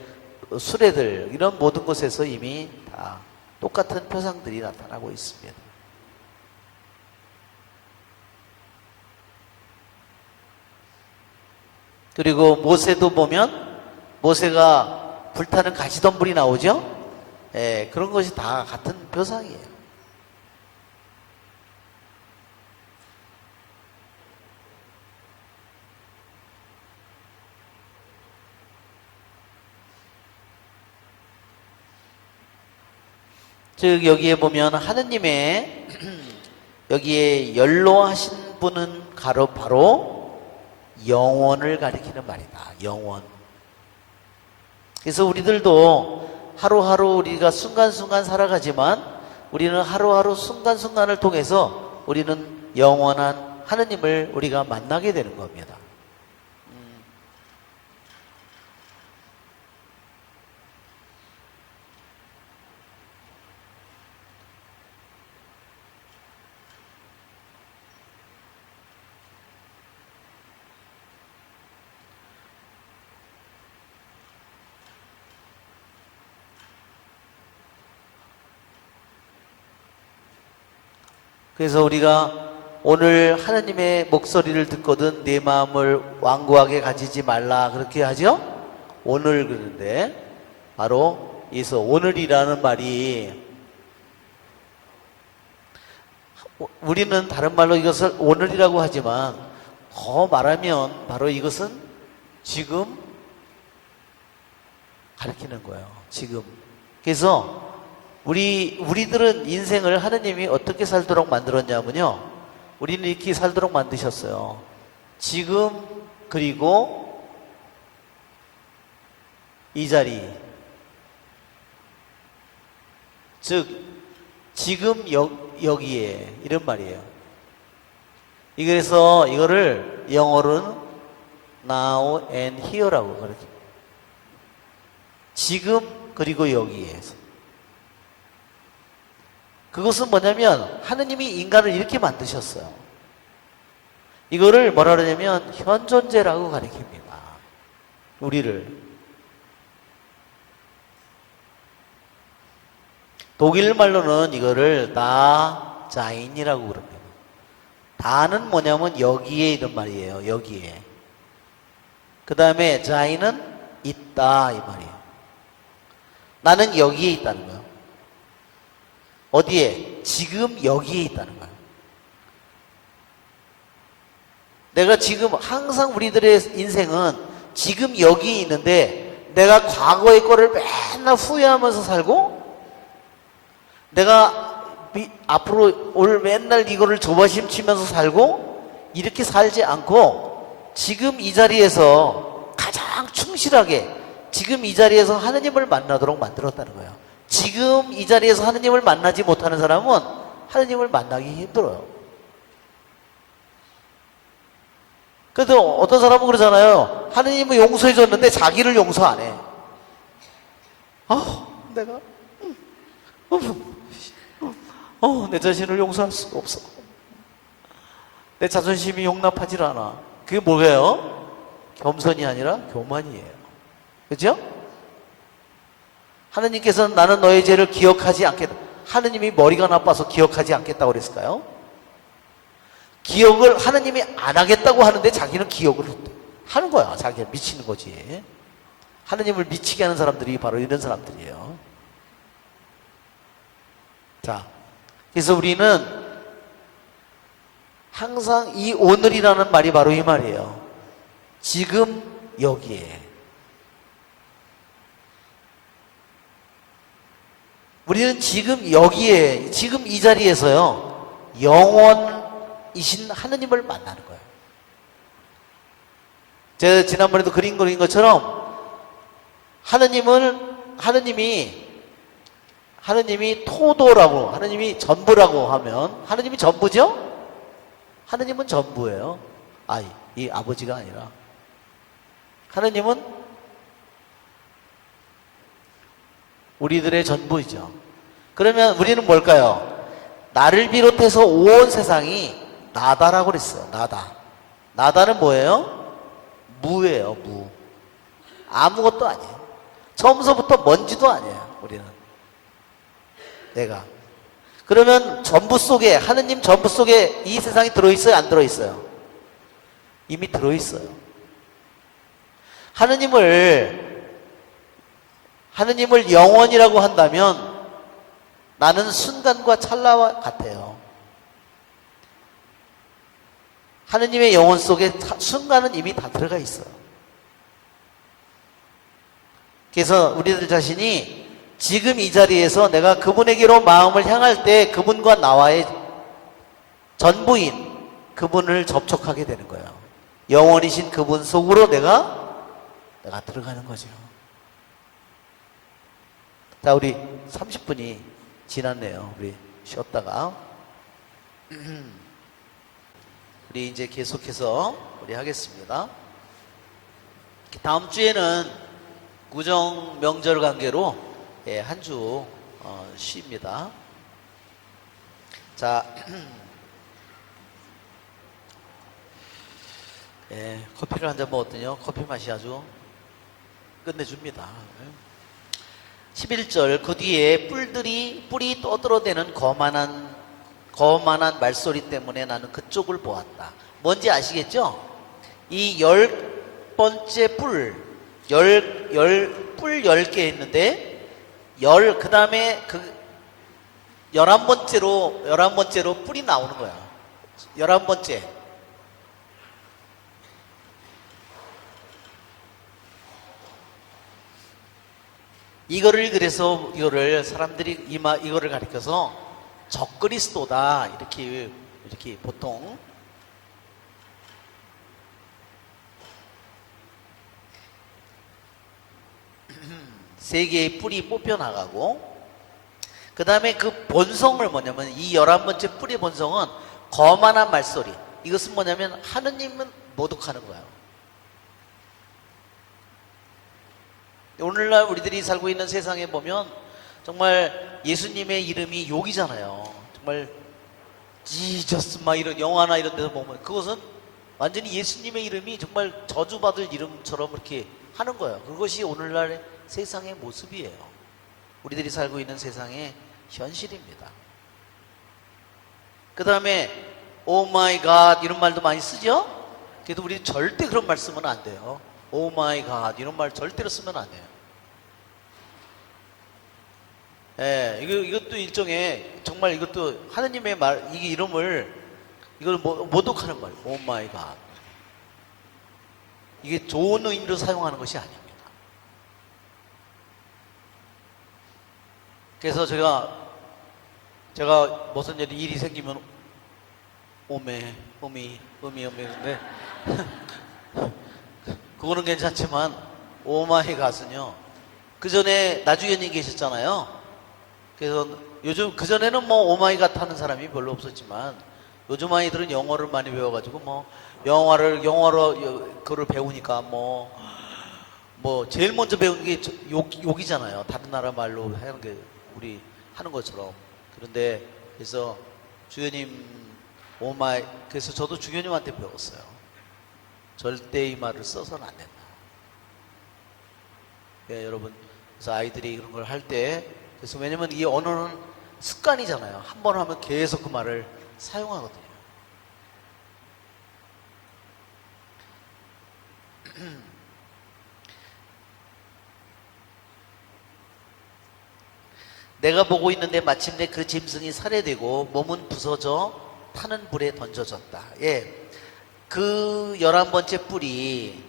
수레들 이런 모든 곳에서 이미 다 똑같은 표상들이 나타나고 있습니다. 그리고 모세도 보면 모세가 불타는 가시덤불이 나오죠. 예, 그런 것이 다 같은 표상이에요. 즉 여기에 보면 하느님의 여기에 연로하신 분은 바로 영원을 가리키는 말이다. 영원. 그래서 우리들도 하루하루 우리가 순간순간 살아가지만 우리는 하루하루 순간순간을 통해서 우리는 영원한 하느님을 우리가 만나게 되는 겁니다. 그래서 우리가 오늘 하나님의 목소리를 듣거든 내 마음을 완고하게 가지지 말라 그렇게 하죠? 오늘 그런데 바로 여기서 오늘이라는 말이 우리는 다른 말로 이것을 오늘이라고 하지만 더 말하면 바로 이것은 지금 가리키는 거예요. 지금. 그래서 우리들은 인생을 하느님이 어떻게 살도록 만들었냐면요. 우리는 이렇게 살도록 만드셨어요. 지금, 그리고 이 자리. 즉, 지금 여기에. 이런 말이에요. 그래서 이거를 영어로는 now and here라고 그렇게. 지금, 그리고 여기에서. 그것은 뭐냐면 하느님이 인간을 이렇게 만드셨어요. 이거를 뭐라 그러냐면 현존제라고 가리킵니다. 우리를. 독일 말로는 이거를 다자인이라고 그럽니다. 다는 뭐냐면 여기에 이런 말이에요. 여기에. 그 다음에 자인은 있다 이 말이에요. 나는 여기에 있다는 거예요. 어디에? 지금 여기에 있다는 거예요. 내가 지금 항상 우리들의 인생은 지금 여기에 있는데 내가 과거의 거를 맨날 후회하면서 살고 내가 앞으로 올 맨날 이거를 조바심 치면서 살고 이렇게 살지 않고 지금 이 자리에서 가장 충실하게 지금 이 자리에서 하느님을 만나도록 만들었다는 거예요. 지금 이 자리에서 하느님을 만나지 못하는 사람은 하느님을 만나기 힘들어요. 그래도 어떤 사람은 그러잖아요. 하느님은 용서해 줬는데 자기를 용서 안 해. 내가 내 자신을 용서할 수가 없어. 내 자존심이 용납하질 않아. 그게 뭐예요? 겸손이 아니라 교만이에요. 그죠? 하느님께서는 나는 너의 죄를 기억하지 않겠다. 하느님이 머리가 나빠서 기억하지 않겠다고 그랬을까요? 기억을 하느님이 안 하겠다고 하는데 자기는 기억을 하는 거야. 자기가 미치는 거지. 하느님을 미치게 하는 사람들이 바로 이런 사람들이에요. 자, 그래서 우리는 항상 이 오늘이라는 말이 바로 이 말이에요. 지금 여기에. 우리는 지금 여기에, 지금 이 자리에서요, 영원이신 하느님을 만나는 거예요. 제가 지난번에도 그린 것처럼, 하느님이 토도라고, 하느님이 전부라고 하면, 하느님이 전부죠? 하느님은 전부예요. 이 아버지가 아니라. 하느님은 우리들의 전부이죠. 그러면 우리는 뭘까요? 나를 비롯해서 온 세상이 나다라고 그랬어요. 나다는 뭐예요? 무예요. 무. 아무것도 아니에요. 처음서부터 먼지도 아니에요. 우리는. 내가. 그러면 전부 속에, 하느님 전부 속에 이 세상이 들어있어요? 안 들어있어요? 이미 들어있어요. 하느님을 영원이라고 한다면 나는 순간과 찰나와 같아요. 하느님의 영혼 속에 순간은 이미 다 들어가 있어요. 그래서 우리들 자신이 지금 이 자리에서 내가 그분에게로 마음을 향할 때 그분과 나와의 전부인 그분을 접촉하게 되는 거예요. 영원이신 그분 속으로 내가 들어가는 거죠. 자, 우리 30분이 지났네요. 우리 쉬었다가 우리 이제 계속해서 우리 하겠습니다. 다음 주에는 구정 명절 관계로 한 주 쉽니다. 자, 커피를 한 잔 먹었더니요, 커피 맛이 아주 끝내줍니다. 11절 그 뒤에 뿔이 떠들어대는 거만한 말소리 때문에 나는 그쪽을 보았다. 뭔지 아시겠죠? 이 10번째 뿔 10개 했는데 그 다음에 그 11번째로 뿔이 나오는 거야. 11번째. 이거를 사람들이 이거를 가리켜서 적그리스도다 이렇게 보통 세 개의 뿔이 뽑혀 나가고, 그 다음에 그 본성을 뭐냐면 이 11번째 뿔의 본성은 거만한 말소리. 이것은 뭐냐면 하느님은 모독하는 거예요. 오늘날 우리들이 살고 있는 세상에 보면 정말 예수님의 이름이 욕이잖아요. 정말 지저스 막 이런 영화나 이런 데서 보면 그것은 완전히 예수님의 이름이 정말 저주받을 이름처럼 이렇게 하는 거예요. 그것이 오늘날 세상의 모습이에요. 우리들이 살고 있는 세상의 현실입니다. 그 다음에 오 마이 갓 이런 말도 많이 쓰죠? 그래도 우리 절대 그런 말 쓰면 안 돼요. 오 마이 갓 이런 말 절대로 쓰면 안 돼요. 이것도 일종의 정말 이것도 하느님의 말, 이게 이걸 모독하는 말. 오 마이 갓. 이게 좋은 의미로 사용하는 것이 아닙니다. 그래서 제가 무슨 일이 생기면 오메 근데 그거는 괜찮지만 오마이 갓은요. 그 전에 나주현이 계셨잖아요. 그래서 요즘 그 전에는 뭐 오마이 갓 하는 사람이 별로 없었지만 요즘 아이들은 영어를 많이 배워가지고 뭐 영어로 그걸 배우니까 뭐 제일 먼저 배우는 게 욕이잖아요. 다른 나라 말로 하는 게 우리 하는 것처럼. 그런데 그래서 주교님 오마이, 그래서 저도 주교님한테 배웠어요. 절대 이 말을 써서는 안 된다. 예, 여러분, 그래서 아이들이 이런 걸 할 때, 그래서 왜냐면 이 언어는 습관이잖아요. 한 번 하면 계속 그 말을 사용하거든요. 내가 보고 있는데 마침내 그 짐승이 살해되고 몸은 부서져 타는 불에 던져졌다. 예. 그 11번째 뿔이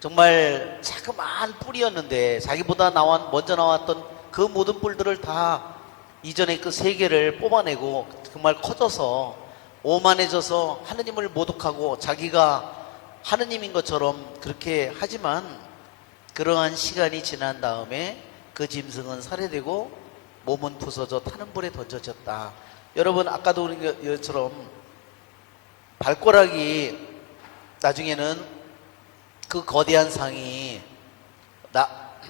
정말 자그마한 뿔이었는데 자기보다 먼저 나왔던 그 모든 뿔들을 다 이전에 그 세 개를 뽑아내고 정말 커져서 오만해져서 하느님을 모독하고 자기가 하느님인 것처럼 그렇게 하지만 그러한 시간이 지난 다음에 그 짐승은 살해되고 몸은 부서져 타는 불에 던져졌다. 여러분 아까도 그런 것처럼 발가락이 나중에는 그 거대한 상이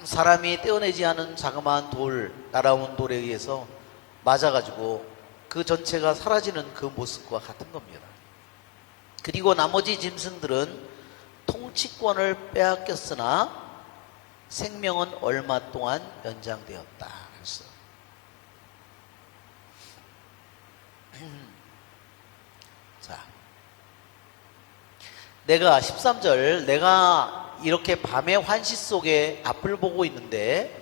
사람이 떼어내지 않은 자그마한 날아온 돌에 의해서 맞아가지고 그 전체가 사라지는 그 모습과 같은 겁니다. 그리고 나머지 짐승들은 통치권을 빼앗겼으나 생명은 얼마 동안 연장되었다. 그랬어. 자, 내가 13절, 내가 이렇게 밤의 환시 속에 앞을 보고 있는데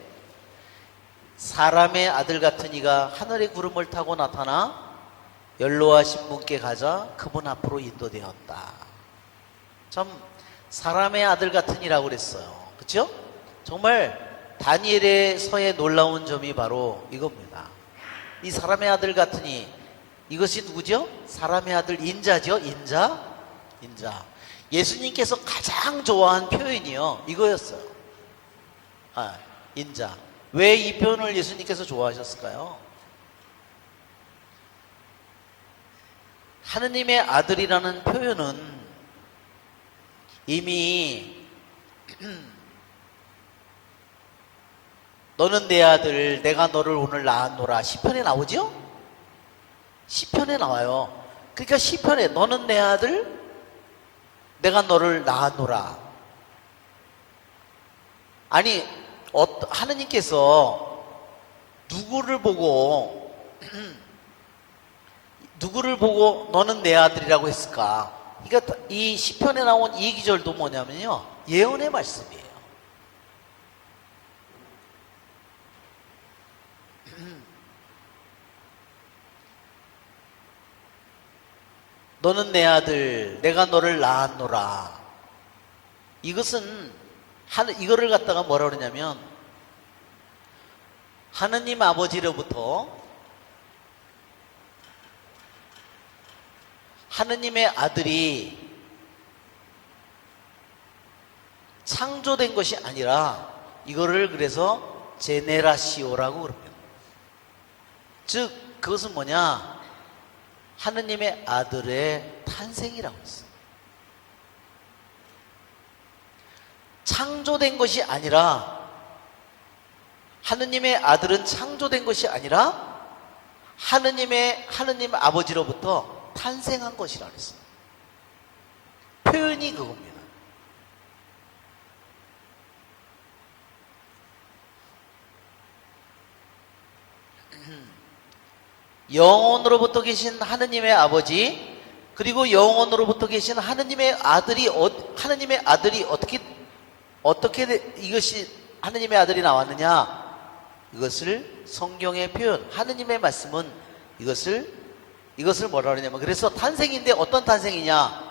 사람의 아들 같은 이가 하늘의 구름을 타고 나타나 연로하신 분께 가자 그분 앞으로 인도되었다. 참 사람의 아들 같은 이라고 그랬어요. 그렇죠? 정말 다니엘의 서의 놀라운 점이 바로 이겁니다. 이 사람의 아들 같은 이, 이것이 누구죠? 사람의 아들 인자죠? 인자. 예수님께서 가장 좋아한 표현이요 이거였어요. 인자. 왜 이 표현을 예수님께서 좋아하셨을까요? 하느님의 아들이라는 표현은 이미 너는 내 아들, 내가 너를 오늘 낳았노라. 시편에 나오죠? 시편에 나와요. 그러니까 시편에 너는 내 아들, 내가 너를 낳았노라. 아니 하느님께서 누구를 보고 너는 내 아들이라고 했을까? 그러니까 이 시편에 나온 이 기절도 뭐냐면요 예언의 말씀이에요. 너는 내 아들, 내가 너를 낳았노라. 이것은 이거를 갖다가 뭐라 그러냐면 하느님 아버지로부터 하느님의 아들이 창조된 것이 아니라 이거를 그래서 제네라시오라고 그럽니다. 즉 그것은 뭐냐? 하느님의 아들의 탄생이라고 했어요. 창조된 것이 아니라 하느님의 아들은 창조된 것이 아니라 하느님 아버지로부터 탄생한 것이라 그랬어요. 표현이 그겁니다. 영원으로부터 계신 하느님의 아버지 그리고 영원으로부터 계신 하느님의 아들이 어떻게 이것이 하느님의 아들이 나왔느냐? 이것을 성경의 표현, 하느님의 말씀은 이것을 뭐라 그러냐면 그래서 탄생인데 어떤 탄생이냐?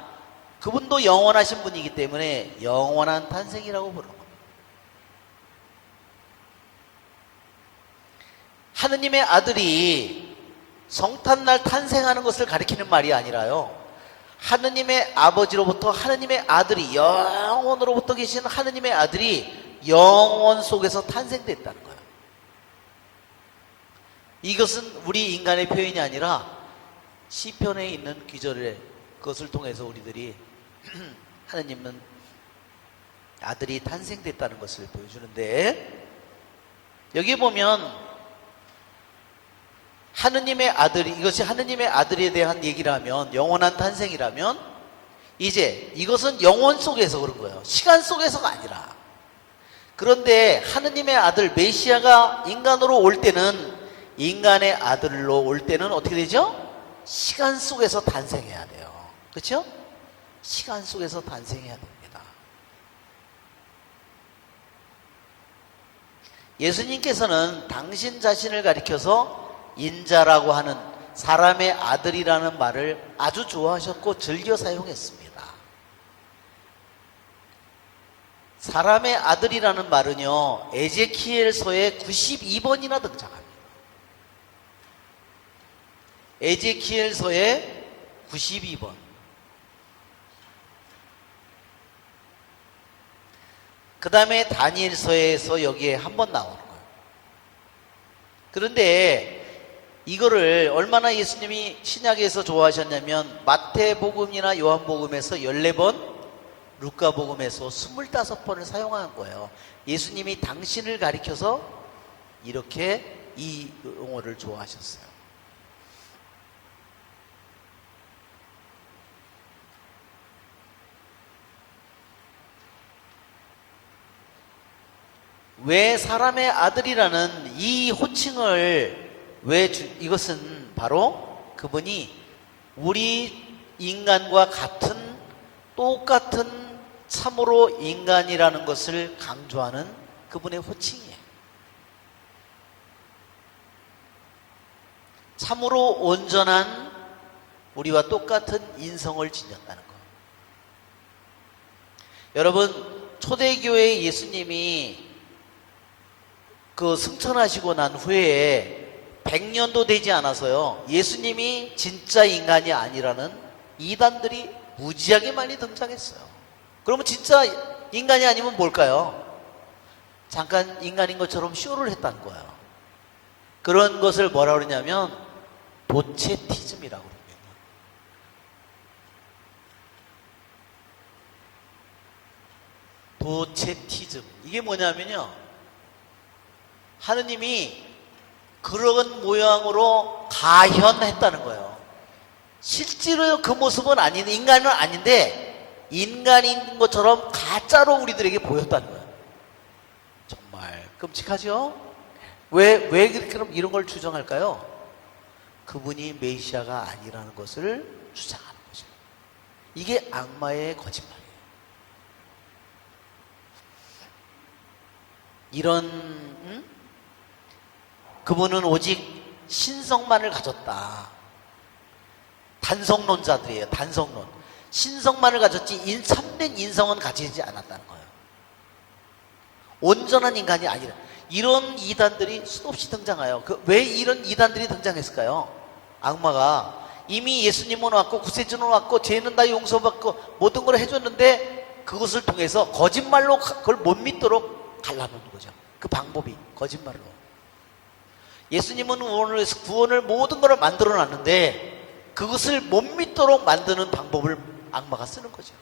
그분도 영원하신 분이기 때문에 영원한 탄생이라고 부르는 겁니다. 하느님의 아들이 성탄날 탄생하는 것을 가리키는 말이 아니라요. 하느님의 아버지로부터 하느님의 아들이, 영원으로부터 계신 하느님의 아들이 영원 속에서 탄생됐다는 거예요. 이것은 우리 인간의 표현이 아니라 시편에 있는 귀절의 그것을 통해서 우리들이 하느님은 아들이 탄생됐다는 것을 보여주는데, 여기 보면 하느님의 아들이, 이것이 하느님의 아들에 대한 얘기라면, 영원한 탄생이라면, 이제 이것은 영원 속에서 그런 거예요. 시간 속에서가 아니라. 그런데 하느님의 아들 메시아가 인간으로 올 때는, 인간의 아들로 올 때는 어떻게 되죠? 시간 속에서 탄생해야 돼요. 그렇죠? 시간 속에서 탄생해야 됩니다. 예수님께서는 당신 자신을 가리켜서 인자라고 하는, 사람의 아들이라는 말을 아주 좋아하셨고 즐겨 사용했습니다. 사람의 아들이라는 말은요, 에제키엘서에 92번이나 등장합니다. 에제키엘서에 92번. 그 다음에 다니엘서에서 여기에 한 번 나오는 거예요. 그런데 이거를 얼마나 예수님이 신약에서 좋아하셨냐면, 마태복음이나 요한복음에서 14번, 루카복음에서 25번을 사용한 거예요. 예수님이 당신을 가리켜서 이렇게 이 용어를 좋아하셨어요. 왜 사람의 아들이라는 이 호칭을 이것은 바로 그분이 우리 인간과 같은, 똑같은 참으로 인간이라는 것을 강조하는 그분의 호칭이에요. 참으로 온전한 우리와 똑같은 인성을 지녔다는 것. 여러분, 초대교회의 예수님이 그 승천하시고 난 후에 100년도 되지 않아서요, 예수님이 진짜 인간이 아니라는 이단들이 무지하게 많이 등장했어요. 그러면 진짜 인간이 아니면 뭘까요? 잠깐 인간인 것처럼 쇼를 했다는 거예요. 그런 것을 뭐라 그러냐면 도체티즘이라고 그럽니다. 도체티즘. 이게 뭐냐면요, 하느님이 그런 모양으로 가현했다는 거예요. 실제로 그 모습은 아닌, 인간은 아닌데 인간인 것처럼 가짜로 우리들에게 보였다는 거예요. 정말 끔찍하죠? 왜 그렇게 이런 걸 주장할까요? 그분이 메시아가 아니라는 것을 주장하는 거죠. 이게 악마의 거짓말이에요. 이런 그분은 오직 신성만을 가졌다. 단성론자들이에요. 단성론. 신성만을 가졌지 참된 인성은 가지지 않았다는 거예요. 온전한 인간이 아니라. 이런 이단들이 수없이 등장해요. 왜 이런 이단들이 등장했을까요? 악마가 이미 예수님은 왔고 구세주는 왔고 죄는 다 용서받고 모든 걸 해줬는데, 그것을 통해서 거짓말로 그걸 못 믿도록 갈라놓는 거죠. 그 방법이 거짓말로. 예수님은 구원을 모든 걸 만들어 놨는데 그것을 못 믿도록 만드는 방법을 악마가 쓰는 거죠.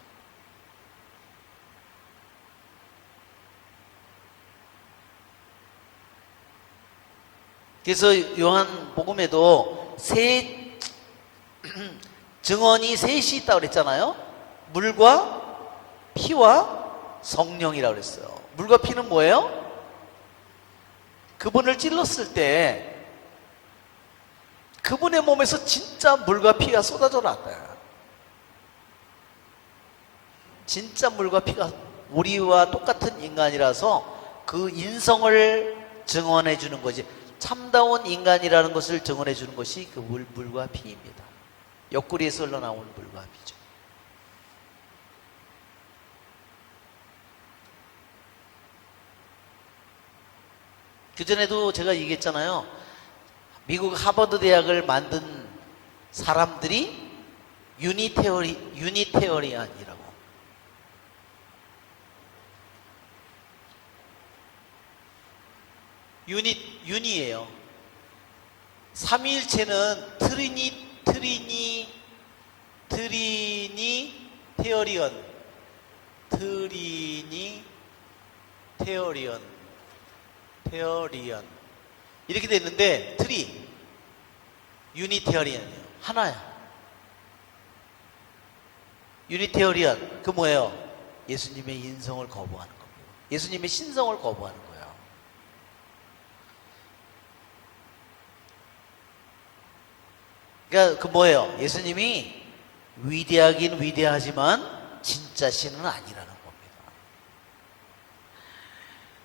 그래서 요한복음에도 증언이 셋이 있다고 그랬잖아요. 물과 피와 성령이라고 그랬어요. 물과 피는 뭐예요? 그분을 찔렀을 때 그분의 몸에서 진짜 물과 피가 쏟아져 나왔다. 진짜 물과 피가, 우리와 똑같은 인간이라서 그 인성을 증언해 주는 거지, 참다운 인간이라는 것을 증언해 주는 것이 그 물과 피입니다. 옆구리에서 흘러나온 물과 피죠. 그전에도 제가 얘기했잖아요. 미국 하버드 대학을 만든 사람들이 유니테어리안이라고. 유니예요. 삼위일체는 테어리언 이렇게 돼 있는데 유니테어리언이에요. 하나야. 유니테어리언 그 뭐예요? 예수님의 인성을 거부하는 겁니다. 예수님의 신성을 거부하는 거예요. 그러니까 그 뭐예요? 예수님이 위대하긴 위대하지만 진짜 신은 아니라는 겁니다.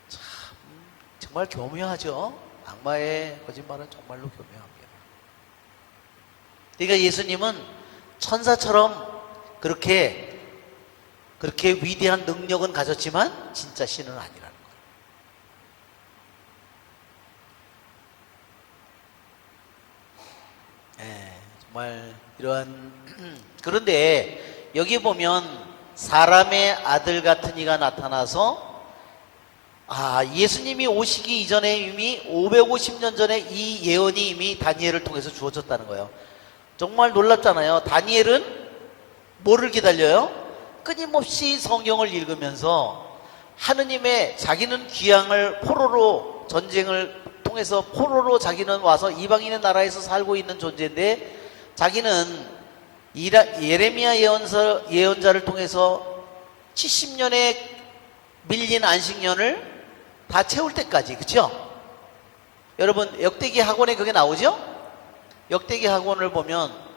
참 정말 교묘하죠? 악마의 거짓말은 정말로 교묘합니다. 그러니까 예수님은 천사처럼 그렇게 위대한 능력은 가졌지만 진짜 신은 아니라는 거예요. 정말 이러한 그런데 여기 보면 사람의 아들 같은 이가 나타나서 예수님이 오시기 이전에 이미 550년 전에 이 예언이 이미 다니엘을 통해서 주어졌다는 거예요. 정말 놀랍잖아요. 다니엘은 뭐를 기다려요? 끊임없이 성경을 읽으면서 하느님의 자기는 귀향을 포로로 전쟁을 통해서 포로로 자기는 와서 이방인의 나라에서 살고 있는 존재인데 자기는 예레미야 예언자를 통해서 70년의 밀린 안식년을 다 채울 때까지, 그렇죠? 여러분 역대기 학원에 그게 나오죠? 역대기 학원을 보면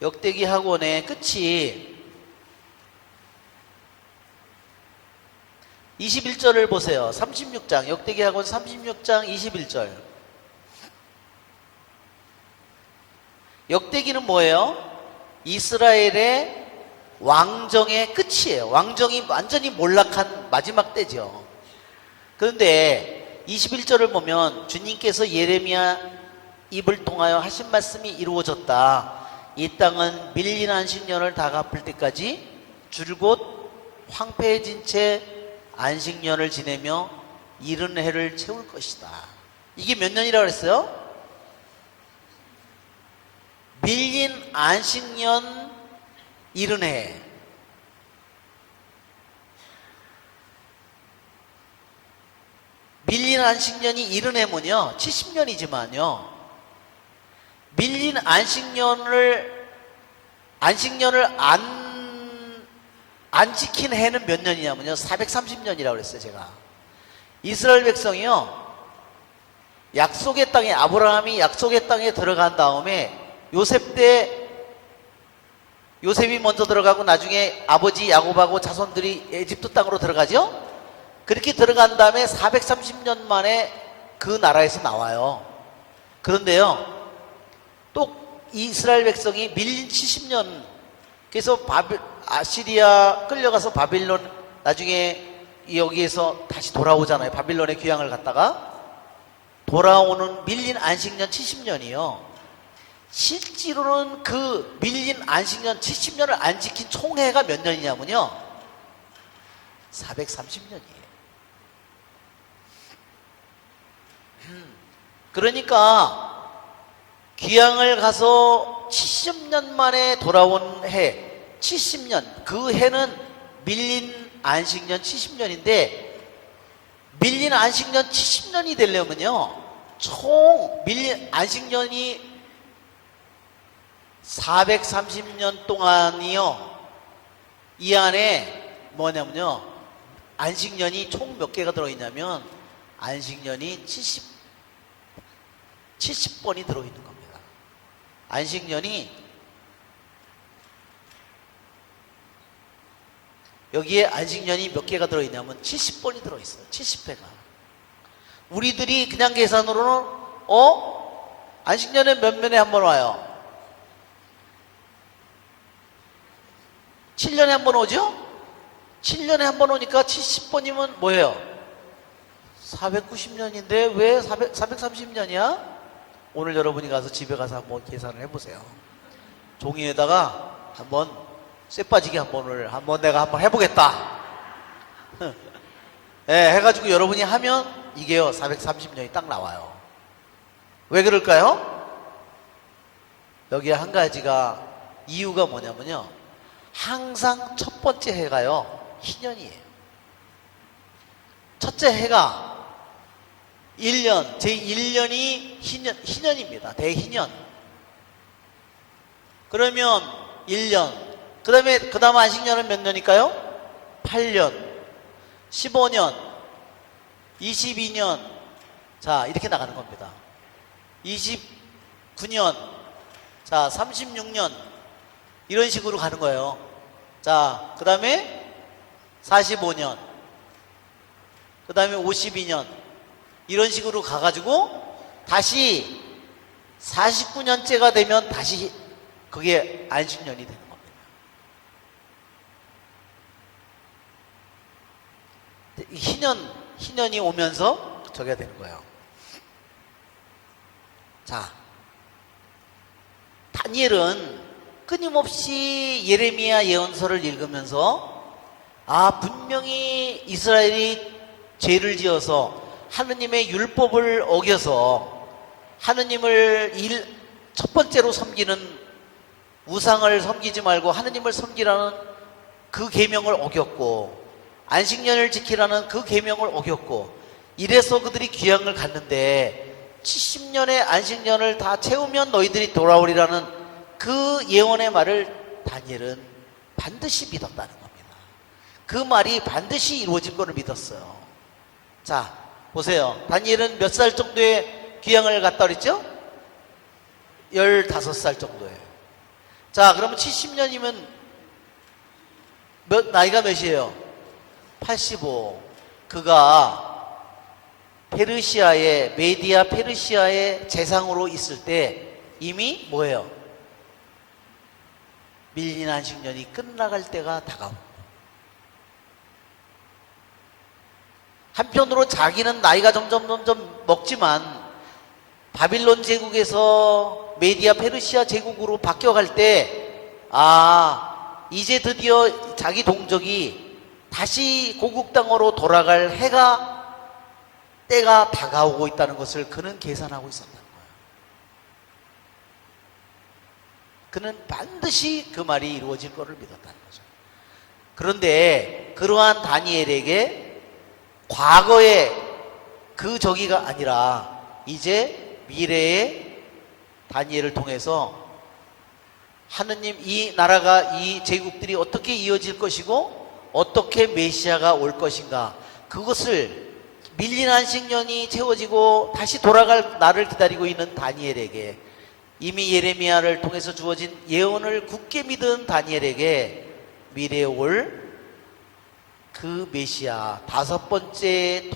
역대기 학원의 끝이 21절을 보세요. 36장 역대기 학원 36장 21절. 역대기는 뭐예요? 이스라엘의 왕정의 끝이에요. 왕정이 완전히 몰락한 마지막 때죠. 그런데 21절을 보면 주님께서 예레미야 입을 통하여 하신 말씀이 이루어졌다. 이 땅은 밀린 안식년을 다 갚을 때까지 줄곧 황폐해진 채 안식년을 지내며 이른 해를 채울 것이다. 이게 몇 년이라고 그랬어요? 밀린 안식년 이른 해. 밀린 안식년이 이른 해면요 70년이지만요 밀린 안식년을 안 지킨 해는 몇 년이냐면요 430년이라고 그랬어요. 제가 이스라엘 백성이요 약속의 땅에 아브라함이 약속의 땅에 들어간 다음에 요셉이 먼저 들어가고 나중에 아버지 야곱하고 자손들이 에집트 땅으로 들어가죠. 그렇게 들어간 다음에 430년 만에 그 나라에서 나와요. 그런데요 또 이스라엘 백성이 밀린 70년 그래서 아시리아 끌려가서 바빌론 나중에 여기에서 다시 돌아오잖아요. 바빌론의 귀향을 갔다가 돌아오는 밀린 안식년 70년이요 실제로는 그 밀린 안식년 70년을 안 지킨 총해가 몇 년이냐면요 430년이에요. 그러니까 귀향을 가서 70년 만에 돌아온 해 70년 그 해는 밀린 안식년 70년인데 밀린 안식년 70년이 되려면요 총 밀린 안식년이 430년 동안이요 이 안에 뭐냐면요 안식년이 총 몇 개가 들어있냐면 안식년이 70번이 들어있는 겁니다. 안식년이 여기에 안식년이 몇 개가 들어있냐면 70번이 들어있어요. 70회가. 우리들이 그냥 계산으로는 안식년에 몇 년에 한 번 와요? 7년에 한 번 오죠? 7년에 한 번 오니까 70번이면 뭐예요? 490년인데 왜 430년이야? 오늘 여러분이 가서 집에 가서 한번 계산을 해보세요. 종이에다가 한번 쇠 빠지게 한번 내가 한번 해보겠다. 네, 해가지고 여러분이 하면 이게요 430년이 딱 나와요. 왜 그럴까요? 여기에 한 가지가 이유가 뭐냐면요, 항상 첫 번째 해가요 희년이에요. 첫째 해가 1년, 제1년이 희년입니다. 대희년. 그러면 1년, 그 다음 안식년은 몇 년일까요? 8년, 15년, 22년, 자 이렇게 나가는 겁니다. 29년, 자 36년, 이런 식으로 가는 거예요. 자 그 다음에 45년, 그 다음에 52년, 이런 식으로 가가지고 다시 49년째가 되면 다시 그게 안식년이 되는 겁니다. 희년이 오면서 저게 되는 거예요. 자, 다니엘은 끊임없이 예레미야 예언서를 읽으면서 분명히 이스라엘이 죄를 지어서 하느님의 율법을 어겨서 하느님을 첫 번째로 섬기는, 우상을 섬기지 말고 하느님을 섬기라는 그 계명을 어겼고, 안식년을 지키라는 그 계명을 어겼고, 이래서 그들이 귀향을 갔는데 70년의 안식년을 다 채우면 너희들이 돌아오리라는 그 예언의 말을 다니엘은 반드시 믿었다는 겁니다. 그 말이 반드시 이루어질 것을 믿었어요. 자, 보세요. 다니엘은 몇 살 정도에 귀향을 갔다 그랬죠? 15살 정도에. 자, 그러면 70년이면 나이가 몇이에요? 85. 그가 메디아 페르시아의 재상으로 있을 때 이미 뭐예요? 밀린 안식년이 끝나갈 때가 다가옵니다. 한편으로 자기는 나이가 점점 먹지만 바빌론 제국에서 메디아 페르시아 제국으로 바뀌어갈 때 이제 드디어 자기 동족이 다시 고국 땅으로 돌아갈 때가 다가오고 있다는 것을 그는 계산하고 있었다는 거예요. 그는 반드시 그 말이 이루어질 것을 믿었다는 거죠. 그런데 그러한 다니엘에게 과거의 그 저기가 아니라 이제 미래의 다니엘을 통해서 하느님, 이 나라가, 이 제국들이 어떻게 이어질 것이고 어떻게 메시아가 올 것인가, 그것을 밀린 안식년이 채워지고 다시 돌아갈 날을 기다리고 있는 다니엘에게, 이미 예레미야를 통해서 주어진 예언을 굳게 믿은 다니엘에게 미래에 올 그 메시아, 다섯 번째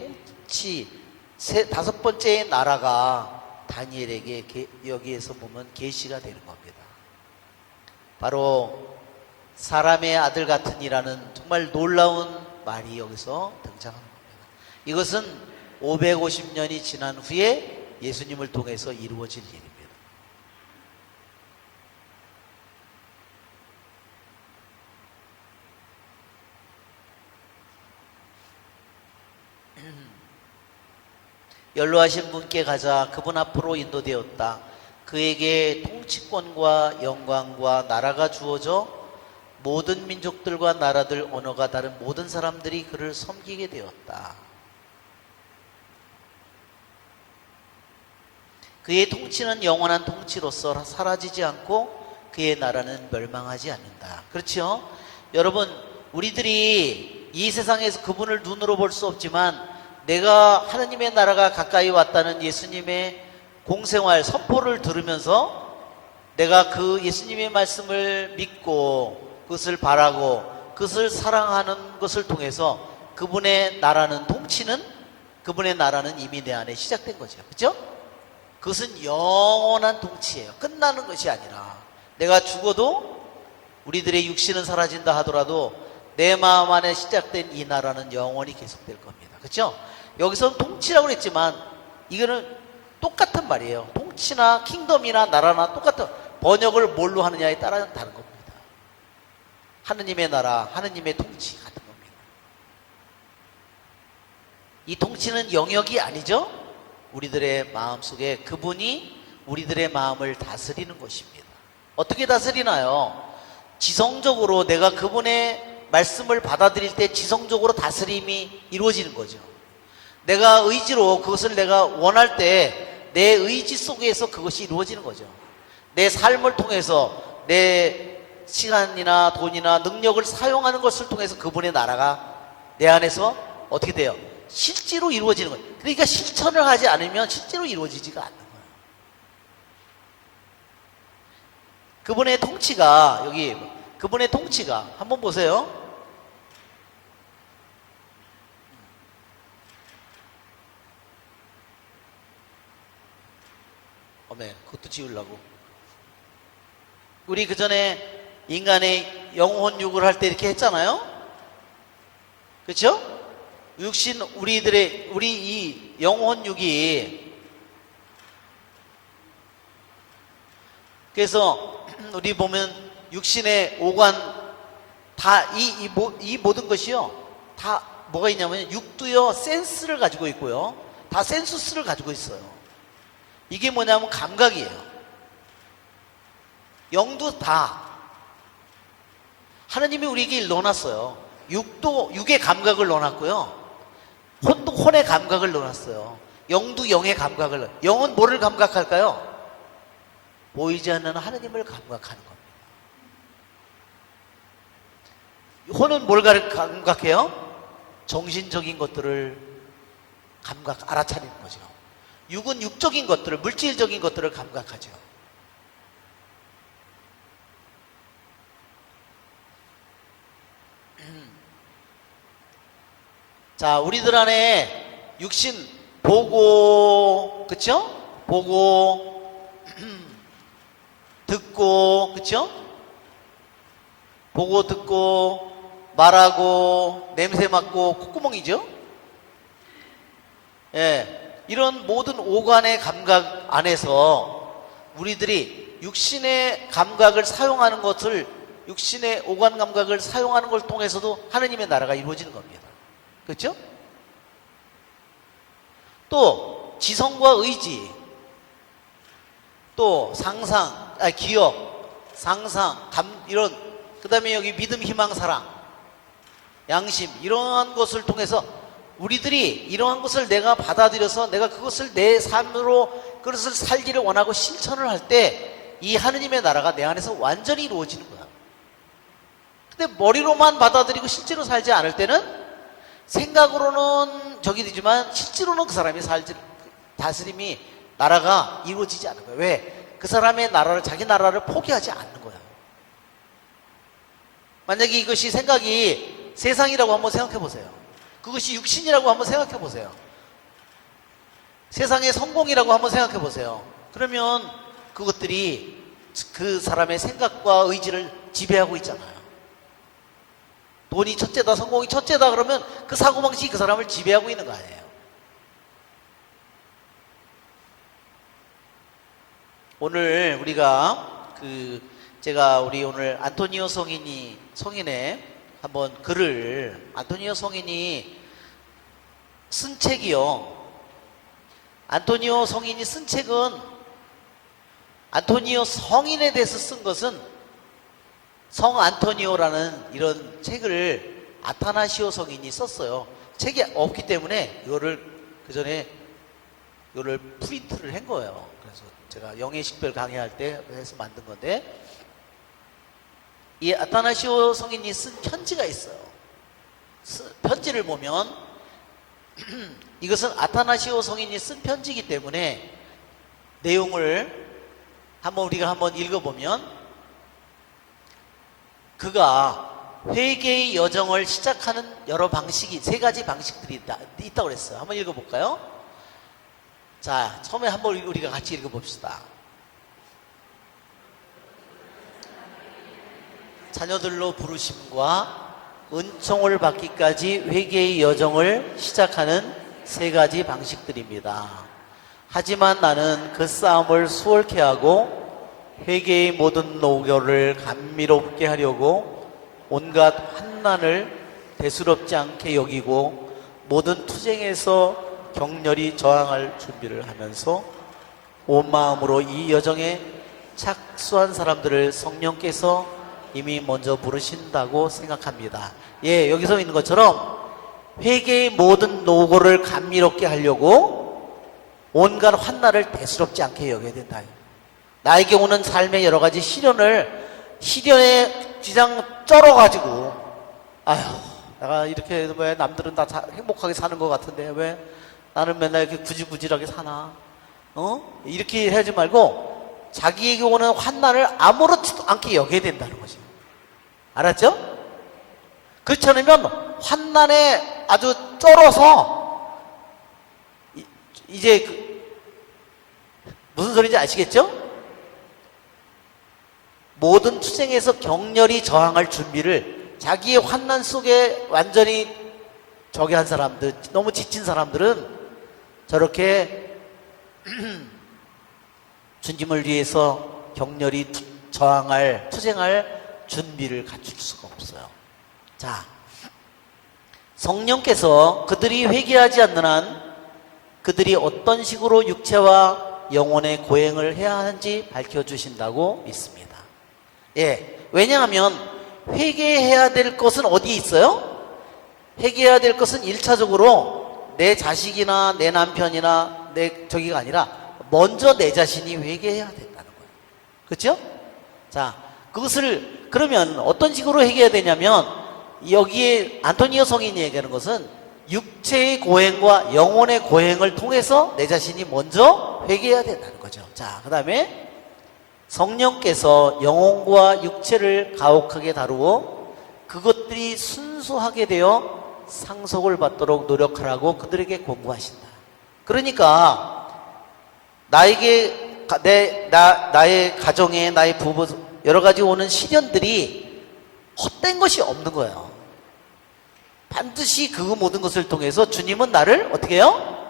나라가 다니엘에게 여기에서 보면 계시가 되는 겁니다. 바로 사람의 아들 같으니라는 정말 놀라운 말이 여기서 등장하는 겁니다. 이것은 550년이 지난 후에 예수님을 통해서 이루어질 일입니다. 연로하신 분께 가자. 그분 앞으로 인도되었다. 그에게 통치권과 영광과 나라가 주어져 모든 민족들과 나라들, 언어가 다른 모든 사람들이 그를 섬기게 되었다. 그의 통치는 영원한 통치로서 사라지지 않고 그의 나라는 멸망하지 않는다. 그렇죠? 여러분, 우리들이 이 세상에서 그분을 눈으로 볼 수 없지만 내가 하느님의 나라가 가까이 왔다는 예수님의 공생활 선포를 들으면서 내가 그 예수님의 말씀을 믿고 그것을 바라고 그것을 사랑하는 것을 통해서 그분의 나라는, 통치는, 그분의 나라는 이미 내 안에 시작된 거죠. 그렇죠? 그것은 영원한 통치예요. 끝나는 것이 아니라, 내가 죽어도 우리들의 육신은 사라진다 하더라도 내 마음 안에 시작된 이 나라는 영원히 계속될 겁니다. 그렇죠? 여기서는 통치라고 했지만 이거는 똑같은 말이에요. 통치나 킹덤이나 나라나 똑같은 번역을 뭘로 하느냐에 따라 다른 겁니다. 하느님의 나라, 하느님의 통치 같은 겁니다. 이 통치는 영역이 아니죠. 우리들의 마음속에 그분이 우리들의 마음을 다스리는 것입니다. 어떻게 다스리나요? 지성적으로 내가 그분의 말씀을 받아들일 때 지성적으로 다스림이 이루어지는 거죠. 내가 의지로 그것을 내가 원할 때 내 의지 속에서 그것이 이루어지는 거죠. 내 삶을 통해서 내 시간이나 돈이나 능력을 사용하는 것을 통해서 그분의 나라가 내 안에서 어떻게 돼요? 실제로 이루어지는 거예요. 그러니까 실천을 하지 않으면 실제로 이루어지지가 않는 거예요. 그분의 통치가 여기 그분의 통치가 한번 보세요. 네, 그것도 지우려고. 우리 그 전에 인간의 영혼육을 할 때 이렇게 했잖아요. 그렇죠? 육신 우리 이 영혼육이 그래서 우리 보면 육신의 오관 다 이 모든 것이요 다 뭐가 있냐면 육도요 센스를 가지고 있고요 다 센수스를 가지고 있어요. 이게 뭐냐면 감각이에요. 영도 다 하나님이 우리에게 넣어놨어요. 육의 감각을 넣어놨고요 혼도 혼의 감각을 넣어놨어요. 영도 영의 감각을 영은 뭐를 감각할까요? 보이지 않는 하나님을 감각하는 겁니다. 혼은 뭘 감각해요? 정신적인 것들을 알아차리는 거죠. 육은 육적인 것들을, 물질적인 것들을 감각하죠. 자, 우리들 안에 육신 보고, 그쵸? 보고, 듣고, 그쵸? 보고, 듣고, 말하고, 냄새 맡고, 콧구멍이죠? 예. 이런 모든 오관의 감각 안에서 우리들이 육신의 감각을 사용하는 것을 육신의 오관 감각을 사용하는 걸 통해서도 하느님의 나라가 이루어지는 겁니다. 그렇죠? 또 지성과 의지 또 상상, 기억, 상상, 이런 그 다음에 여기 믿음, 희망, 사랑 양심 이러한 것을 통해서 우리들이 이러한 것을 내가 받아들여서 내가 그것을 내 삶으로 그것을 살기를 원하고 실천을 할 때 이 하느님의 나라가 내 안에서 완전히 이루어지는 거야. 근데 머리로만 받아들이고 실제로 살지 않을 때는 생각으로는 저기 되지만 실제로는 그 사람이 다스림이 나라가 이루어지지 않는 거야. 왜? 그 사람의 나라를 자기 나라를 포기하지 않는 거야. 만약에 이것이 생각이 세상이라고 한번 생각해 보세요. 그것이 육신이라고 한번 생각해 보세요. 세상의 성공이라고 한번 생각해 보세요. 그러면 그것들이 그 사람의 생각과 의지를 지배하고 있잖아요. 돈이 첫째다, 성공이 첫째다 그러면 그 사고방식이 그 사람을 지배하고 있는 거 아니에요. 오늘 우리가 제가 우리 오늘 안토니오 성인의 한번 글을 안토니오 성인이 쓴 책이요. 안토니오 성인이 쓴 책은 안토니오 성인에 대해서 쓴 것은 성 안토니오라는 이런 책을 아타나시오 성인이 썼어요. 책이 없기 때문에 이거를 그 전에 이거를 프린트를 한 거예요. 그래서 제가 영예식별 강의할 때 해서 만든 건데 이 아타나시오 성인이 쓴 편지가 있어요. 편지를 보면 이것은 아타나시오 성인이 쓴 편지이기 때문에 내용을 우리가 한번 읽어보면 그가 회개의 여정을 시작하는 여러 방식이 3가지 방식들이 있다고 그랬어요. 한번 읽어볼까요? 자, 처음에 한번 우리가 같이 읽어봅시다. 자녀들로 부르심과 은총을 받기까지 회개의 여정을 시작하는 3가지 방식들입니다. 하지만 나는 그 싸움을 수월케 하고 회개의 모든 노고를 감미롭게 하려고 온갖 환난을 대수롭지 않게 여기고 모든 투쟁에서 격렬히 저항할 준비를 하면서 온 마음으로 이 여정에 착수한 사람들을 성령께서 이미 먼저 부르신다고 생각합니다. 예, 여기서 있는 것처럼 회개의 모든 노고를 감미롭게 하려고 온갖 환난을 대수롭지 않게 여겨야 된다. 나에게 오는 삶의 여러 가지 시련에 쥐장 쩔어가지고 아휴 내가 이렇게 왜 남들은 다 행복하게 사는 것 같은데 왜 나는 맨날 이렇게 구질구질하게 사나 이렇게 하지 말고 자기에게 오는 환난을 아무렇지도 않게 여겨야 된다는 거죠. 알았죠? 그렇지 않으면 환난에 아주 쩔어서 이제 무슨 소리인지 아시겠죠? 모든 투쟁에서 격렬히 저항할 준비를 자기의 환난 속에 완전히 저기 한 사람들, 너무 지친 사람들은 저렇게 주님을 위해서 격렬히 투쟁할 준비를 갖출 수가 없어요. 자, 성령께서 그들이 회개하지 않는 한 그들이 어떤 식으로 육체와 영혼의 고행을 해야 하는지 밝혀주신다고 믿습니다. 예, 왜냐하면 회개해야 될 것은 어디에 있어요? 회개해야 될 것은 1차적으로 내 자식이나 내 남편이나 저기가 아니라 먼저 내 자신이 회개해야 된다는 거예요. 그렇죠? 자, 그것을 그러면 어떤 식으로 회개해야 되냐면 여기에 안토니오 성인이 얘기하는 것은 육체의 고행과 영혼의 고행을 통해서 내 자신이 먼저 회개해야 된다는 거죠. 자, 그 다음에 성령께서 영혼과 육체를 가혹하게 다루고 그것들이 순수하게 되어 상속을 받도록 노력하라고 그들에게 권고하신다. 그러니까 나에게 나의 가정에 나의 부부 여러 가지 오는 시련들이 헛된 것이 없는 거예요. 반드시 그 모든 것을 통해서 주님은 나를 어떻게 해요?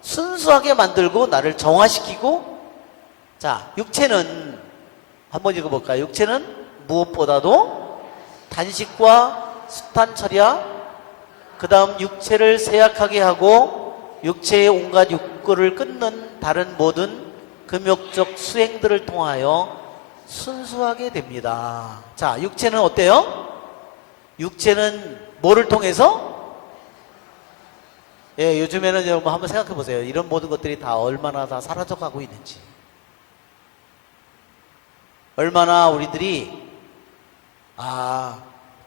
순수하게 만들고 나를 정화시키고 자, 육체는 한번 읽어볼까요? 육체는 무엇보다도 단식과 숱한 철야 그 다음 육체를 세약하게 하고 육체의 온갖 욕구를 끊는 다른 모든 금욕적 수행들을 통하여 순수하게 됩니다. 자, 육체는 어때요? 육체는 뭐를 통해서? 예, 요즘에는 여러분 한번 생각해 보세요. 이런 모든 것들이 다 얼마나 다 사라져 가고 있는지. 얼마나 우리들이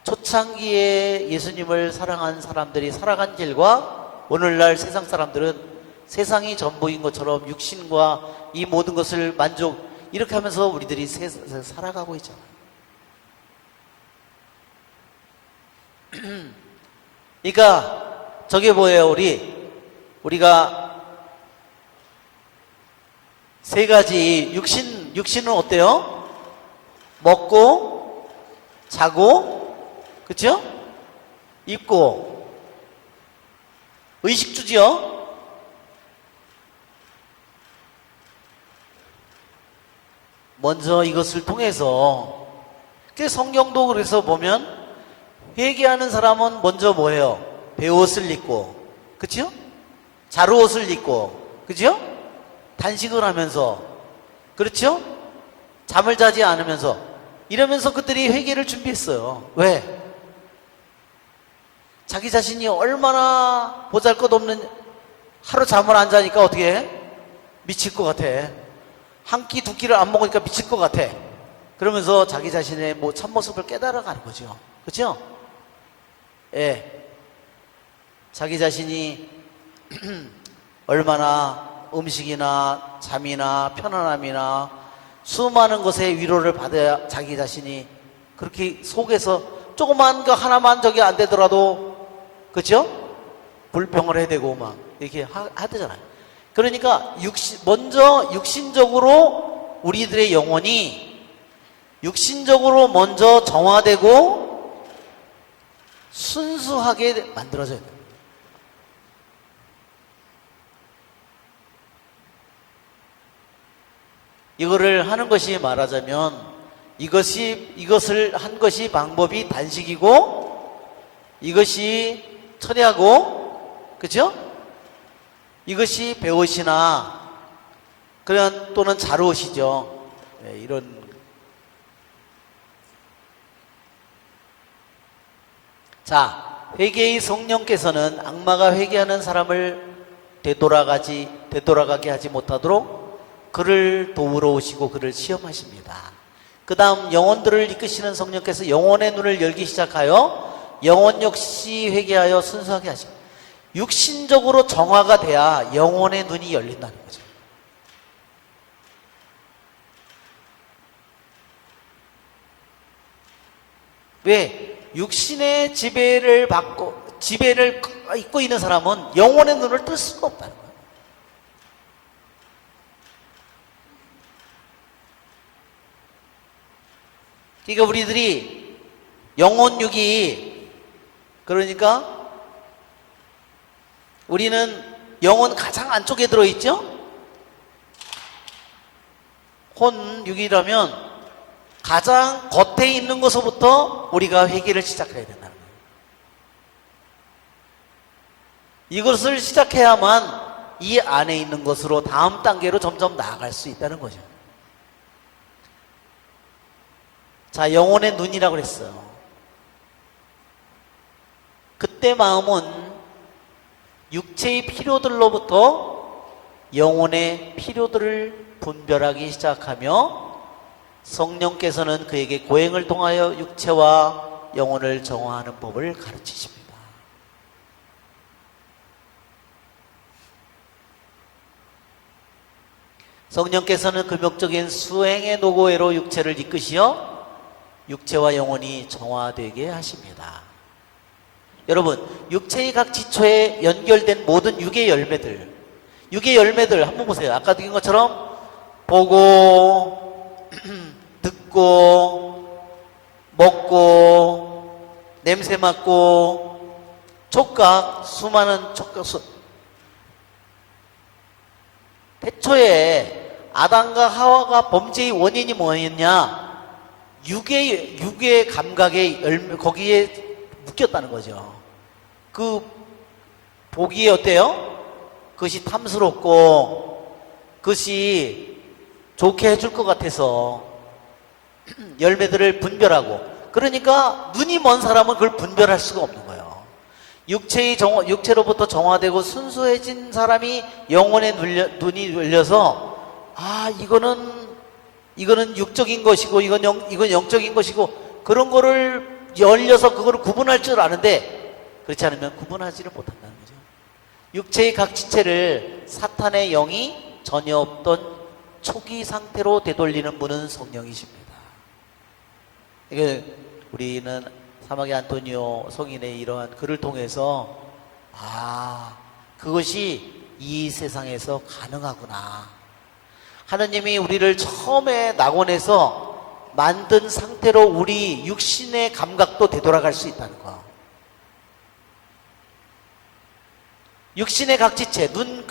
초창기에 예수님을 사랑한 사람들이 살아간 길과 오늘날 세상 사람들은 세상이 전부인 것처럼 육신과 이 모든 것을 이렇게 하면서 우리들이 살아가고 있잖아요. 그러니까 저게 뭐예요? 우리가 세 가지 육신은 어때요? 먹고 자고 그렇죠? 입고 의식주지요. 먼저 이것을 통해서 성경도 그래서 보면 회개하는 사람은 먼저 뭐예요? 베옷을 입고 그렇죠? 자루옷을 입고 그렇죠? 단식을 하면서 그렇죠? 잠을 자지 않으면서 이러면서 그들이 회개를 준비했어요. 왜? 자기 자신이 얼마나 보잘것없는 하루 잠을 안 자니까 어떻게 해? 미칠 것 같아. 한 끼 두 끼를 안 먹으니까 미칠 것 같아. 그러면서 자기 자신의 참모습을 깨달아가는 거죠. 그렇죠? 예. 자기 자신이 얼마나 음식이나 잠이나 편안함이나 수많은 것의 위로를 받아야 자기 자신이 그렇게 속에서 조그만 거 하나만 저기 안 되더라도 그렇죠? 불평을 해대고 막 이렇게 하되잖아요. 그러니까 먼저 육신적으로 우리들의 영혼이 육신적으로 먼저 정화되고 순수하게 만들어져야 돼요. 이거를 하는 것이 말하자면 이것을 한 것이 방법이 단식이고 이것이 철야고 그죠? 이것이 배옷이나 그런 또는 자루옷이죠. 네, 이런 자 회개의 성령께서는 악마가 회개하는 사람을 되돌아가게 하지 못하도록 그를 도우러 오시고 그를 시험하십니다. 그 다음 영혼들을 이끄시는 성령께서 영혼의 눈을 열기 시작하여 영혼 역시 회개하여 순수하게 하십니다. 육신적으로 정화가 돼야 영혼의 눈이 열린다는 거죠. 왜? 육신의 지배를 입고 있는 사람은 영혼의 눈을 뜰 수가 없다는 거예요. 그러니까 우리들이 영혼육이 그러니까 우리는 영혼 가장 안쪽에 들어있죠? 혼육이라면 가장 겉에 있는 것부터 우리가 회개를 시작해야 된다는 거예요. 이것을 시작해야만 이 안에 있는 것으로 다음 단계로 점점 나아갈 수 있다는 거죠. 자, 영혼의 눈이라고 그랬어요. 그때 마음은 육체의 필요들로부터 영혼의 필요들을 분별하기 시작하며 성령께서는 그에게 고행을 통하여 육체와 영혼을 정화하는 법을 가르치십니다. 성령께서는 금욕적인 수행의 노고회로 육체를 이끄시어 육체와 영혼이 정화되게 하십니다. 여러분, 육체의 각 지초에 연결된 모든 육의 열매들 한번 보세요. 아까 드린 것처럼 보고 듣고 먹고 냄새 맡고 촉각, 수많은 촉각 태초에 아담과 하와가 범죄의 원인이 뭐였냐? 육의 감각의 열매, 거기에 묶였다는 거죠. 그 보기에 어때요? 그것이 탐스럽고 그것이 좋게 해줄 것 같아서 열매들을 분별하고, 그러니까 눈이 먼 사람은 그걸 분별할 수가 없는 거예요. 육체로부터 정화되고 순수해진 사람이 영혼의 눈이 열려서 이거는 육적인 것이고 이건 영적인 것이고 그런 거를 열려서 그거를 구분할 줄 아는데 그렇지 않으면 구분하지를 못한다는 거죠. 육체의 각 지체를 사탄의 영이 전혀 없던 초기 상태로 되돌리는 분은 성령이십니다. 이게 우리는 사마귀 안토니오 성인의 이러한 글을 통해서 그것이 이 세상에서 가능하구나. 하느님이 우리를 처음에 낙원에서 만든 상태로 우리 육신의 감각도 되돌아갈 수 있다는 거. 육신의 각지체, 눈,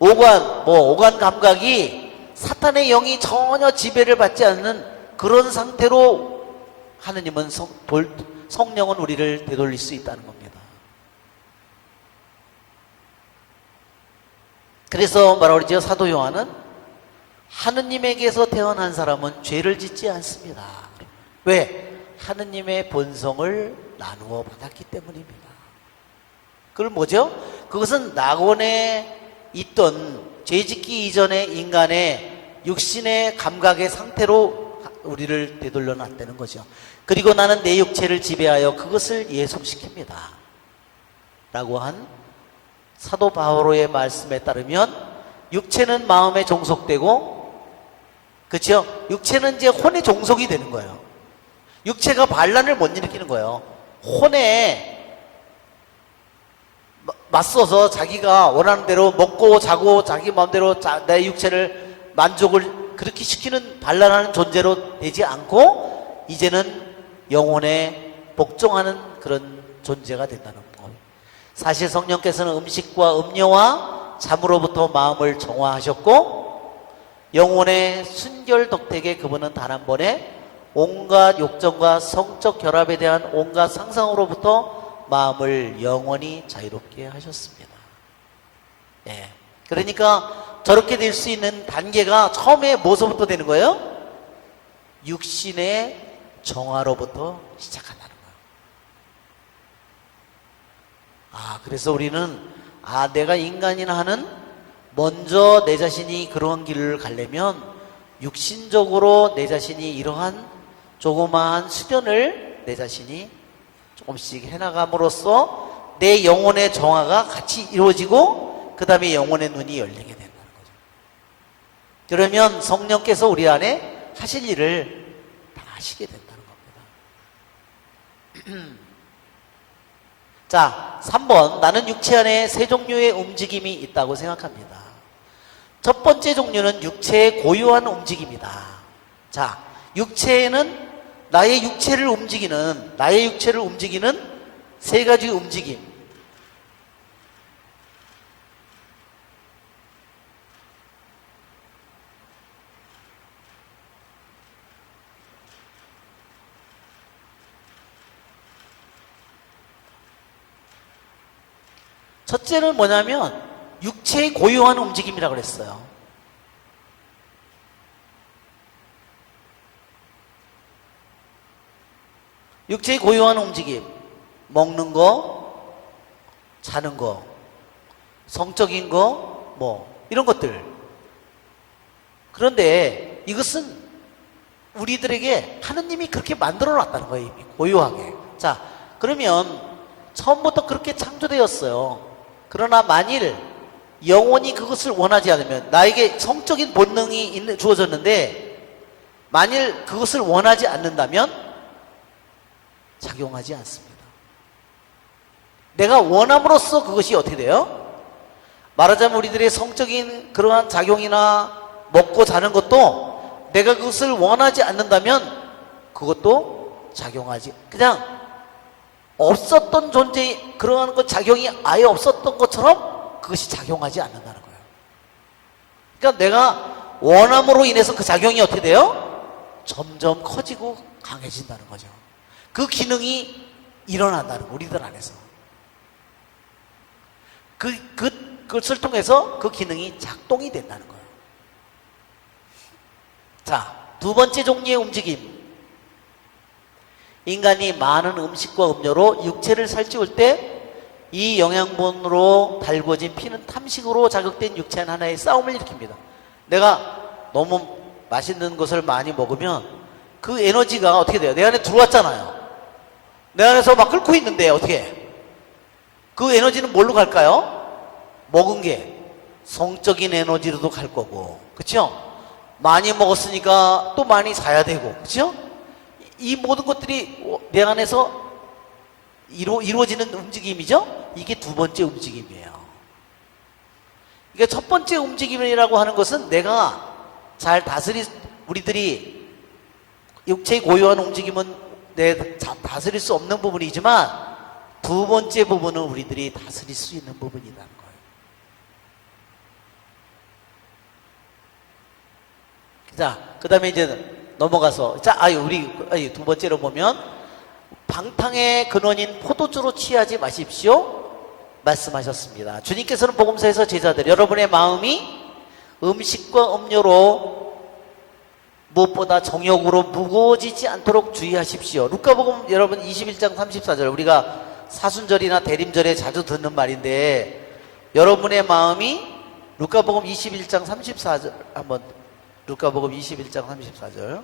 오간 감각이 사탄의 영이 전혀 지배를 받지 않는 그런 상태로 하느님은 성령은 우리를 되돌릴 수 있다는 겁니다. 그래서 뭐라고 그러죠? 사도 요한은 하느님에게서 태어난 사람은 죄를 짓지 않습니다. 왜? 하느님의 본성을 나누어 받았기 때문입니다. 그걸 뭐죠? 그것은 낙원에 있던 죄짓기 이전의 인간의 육신의 감각의 상태로 우리를 되돌려 놨다는 거죠. 그리고 나는 내 육체를 지배하여 그것을 예속시킵니다 라고 한 사도 바오로의 말씀에 따르면 육체는 마음에 종속되고, 그렇죠? 육체는 이제 혼의 종속이 되는 거예요. 육체가 반란을 못 일으키는 거예요. 혼에 맞서서 자기가 원하는 대로 먹고 자고 자기 마음대로 내 육체를 만족을 그렇게 시키는 반란하는 존재로 되지 않고 이제는 영혼에 복종하는 그런 존재가 된다는 거예요. 사실 성령께서는 음식과 음료와 잠으로부터 마음을 정화하셨고 영혼의 순결덕택에 그분은 단 한 번에 온갖 욕정과 성적 결합에 대한 온갖 상상으로부터 마음을 영원히 자유롭게 하셨습니다. 예. 그러니까 저렇게 될 수 있는 단계가 처음에 뭐서부터 되는 거예요? 육신의 정화로부터 시작한다는 거예요. 그래서 우리는 내가 인간이나 하는 먼저 내 자신이 그러한 길을 가려면 육신적으로 내 자신이 이러한 조그마한 수련을 내 자신이 조금씩 해나감으로써 내 영혼의 정화가 같이 이루어지고 그 다음에 영혼의 눈이 열리게 된다는 거죠. 그러면 성령께서 우리 안에 하실 일을 다 하시게 된다는 겁니다. 자, 3번. 나는 육체 안에 세 종류의 움직임이 있다고 생각합니다. 첫 번째 종류는 육체의 고유한 움직임이다. 자, 육체에는 나의 육체를 움직이는 세 가지 움직임. 첫째는 뭐냐면 육체의 고유한 움직임이라고 그랬어요. 육체의 고유한 움직임, 먹는 거, 자는 거, 성적인 거, 이런 것들. 그런데 이것은 우리들에게 하느님이 그렇게 만들어 놨다는 거예요, 이미 고유하게. 자, 그러면 처음부터 그렇게 창조되었어요. 그러나 만일 영혼이 그것을 원하지 않으면, 나에게 성적인 본능이 주어졌는데 만일 그것을 원하지 않는다면 작용하지 않습니다. 내가 원함으로써 그것이 어떻게 돼요? 말하자면 우리들의 성적인 그러한 작용이나 먹고 자는 것도 내가 그것을 원하지 않는다면 그것도 작용하지, 그냥 없었던 존재, 그러한 것 작용이 아예 없었던 것처럼 그것이 작용하지 않는다는 거예요. 그러니까 내가 원함으로 인해서 그 작용이 어떻게 돼요? 점점 커지고 강해진다는 거죠. 그 기능이 일어난다는 거예요, 우리들 안에서. 그것을 통해서 그 기능이 작동이 된다는 거예요. 자, 두 번째 종류의 움직임. 인간이 많은 음식과 음료로 육체를 살찌울 때 이 영양분으로 달궈진 피는 탐식으로 자극된 육체 하나의 싸움을 일으킵니다. 내가 너무 맛있는 것을 많이 먹으면 그 에너지가 어떻게 돼요? 내 안에 들어왔잖아요. 내 안에서 막 끓고 있는데 어떻게 해? 그 에너지는 뭘로 갈까요? 먹은 게 성적인 에너지로도 갈 거고, 그렇죠? 많이 먹었으니까 또 많이 자야 되고, 그렇죠? 이 모든 것들이 내 안에서 이루어지는 움직임이죠? 이게 두 번째 움직임이에요. 그러니까 첫 번째 움직임이라고 하는 것은 내가 잘 우리들이 육체의 고유한 움직임은 다스릴 수 없는 부분이지만 두 번째 부분은 우리들이 다스릴 수 있는 부분이라는 거예요. 자, 그 다음에 이제 넘어가서, 우리 두 번째로 보면 방탕의 근원인 포도주로 취하지 마십시오 말씀하셨습니다. 주님께서는 복음서에서 제자들, 여러분의 마음이 음식과 음료로 무엇보다 정욕으로 무거워지지 않도록 주의하십시오. 루카복음 여러분 21장 34절, 우리가 사순절이나 대림절에 자주 듣는 말인데, 여러분의 마음이, 루카복음 21장 34절 한번, 루카복음 21장 34절.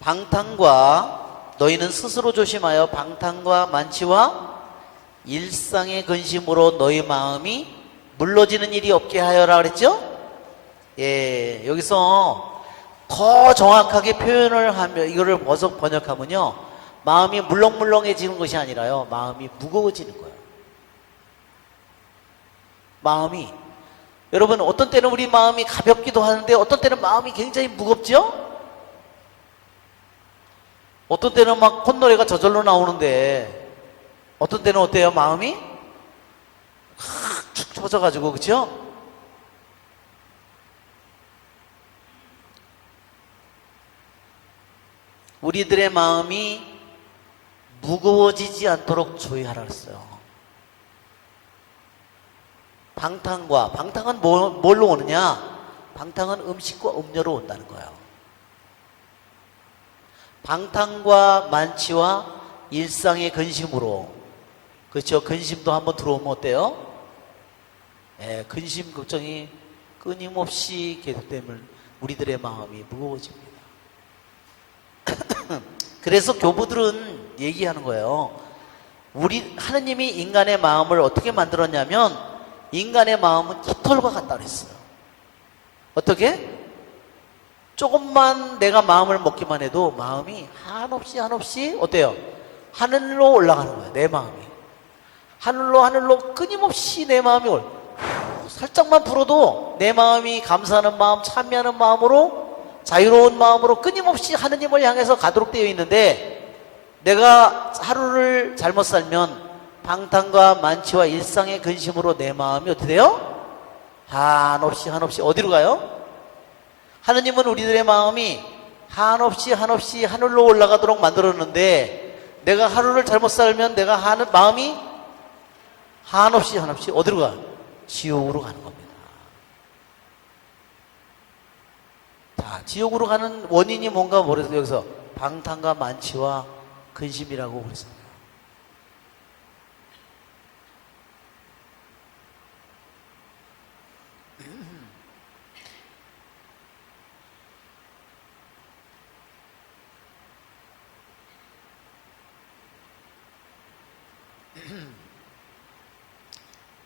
방탕과, 너희는 스스로 조심하여 방탕과 만취와 일상의 근심으로 너희 마음이 물러지는 일이 없게 하여라 그랬죠? 예, 여기서 더 정확하게 표현을 하면, 이거를 번역하면요, 마음이 물렁물렁해지는 것이 아니라요, 마음이 무거워지는 거예요. 마음이 여러분, 어떤 때는 우리 마음이 가볍기도 하는데 어떤 때는 마음이 굉장히 무겁죠? 어떤 때는 막 콧노래가 저절로 나오는데 어떤 때는 어때요? 마음이 축 처져가지고, 그쵸? 우리들의 마음이 무거워지지 않도록 조의하라 했어요. 방탕은 뭘로 오느냐? 방탕은 음식과 음료로 온다는 거예요. 방탕과 만취와 일상의 근심으로, 그렇죠? 근심도 한번 들어오면 어때요? 근심 걱정이 끊임없이 계속되면 우리들의 마음이 무거워집니다. 그래서 교부들은 얘기하는 거예요. 하느님이 인간의 마음을 어떻게 만들었냐면 인간의 마음은 깃털과 같다 그랬어요. 어떻게? 조금만 내가 마음을 먹기만 해도 마음이 한없이 어때요? 하늘로 올라가는 거예요. 내 마음이 하늘로 끊임없이 내 마음이 살짝만 불어도 내 마음이 감사하는 마음, 찬미하는 마음으로, 자유로운 마음으로 끊임없이 하느님을 향해서 가도록 되어 있는데, 내가 하루를 잘못 살면 방탕과 만취와 일상의 근심으로 내 마음이 어떻게 돼요? 한없이 어디로 가요? 하느님은 우리들의 마음이 한없이 하늘로 올라가도록 만들었는데, 내가 하루를 잘못 살면 내가 마음이 한없이 어디로 가? 지옥으로 가는 겁니다. 자, 지옥으로 가는 원인이 뭔가 모르겠어요. 여기서 방탕과 만취와 근심이라고 그랬어요.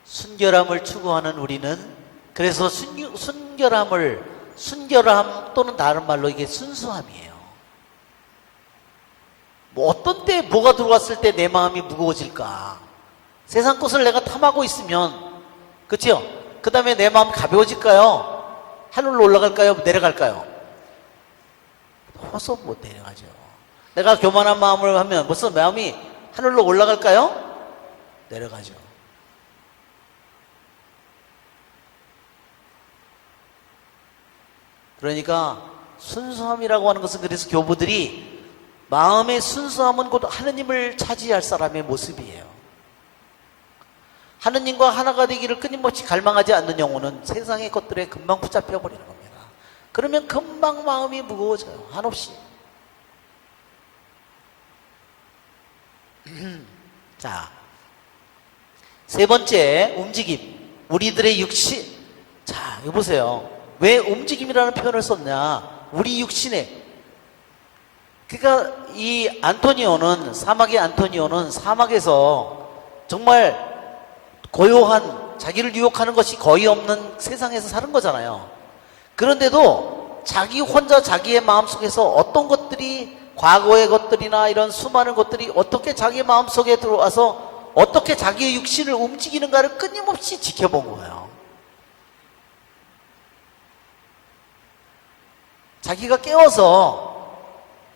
순결함을 추구하는 우리는, 그래서 순결함 또는 다른 말로 이게 순수함이에요. 뭐 어떤 때 뭐가 들어왔을 때 내 마음이 무거워질까? 세상 것을 내가 탐하고 있으면, 그렇죠? 그 다음에 내 마음 가벼워질까요? 하늘로 올라갈까요? 내려갈까요? 벌써 못 내려가죠. 내가 교만한 마음을 하면 벌써 마음이 하늘로 올라갈까요? 내려가죠. 그러니까 순수함이라고 하는 것은, 그래서 교부들이 마음의 순수함은 곧 하느님을 차지할 사람의 모습이에요. 하느님과 하나가 되기를 끊임없이 갈망하지 않는 영혼은 세상의 것들에 금방 붙잡혀 버리는 겁니다. 그러면 금방 마음이 무거워져요. 한없이. 자, 세 번째 움직임, 우리들의 육신. 자, 이거 보세요. 왜 움직임이라는 표현을 썼냐? 우리 육신에. 그러니까 이 사막의 안토니오는 사막에서 정말 고요한, 자기를 유혹하는 것이 거의 없는 세상에서 사는 거잖아요. 그런데도 자기 혼자 자기의 마음속에서 어떤 것들이, 과거의 것들이나 이런 수많은 것들이 어떻게 자기 마음속에 들어와서 어떻게 자기의 육신을 움직이는가를 끊임없이 지켜본 거예요. 자기가 깨워서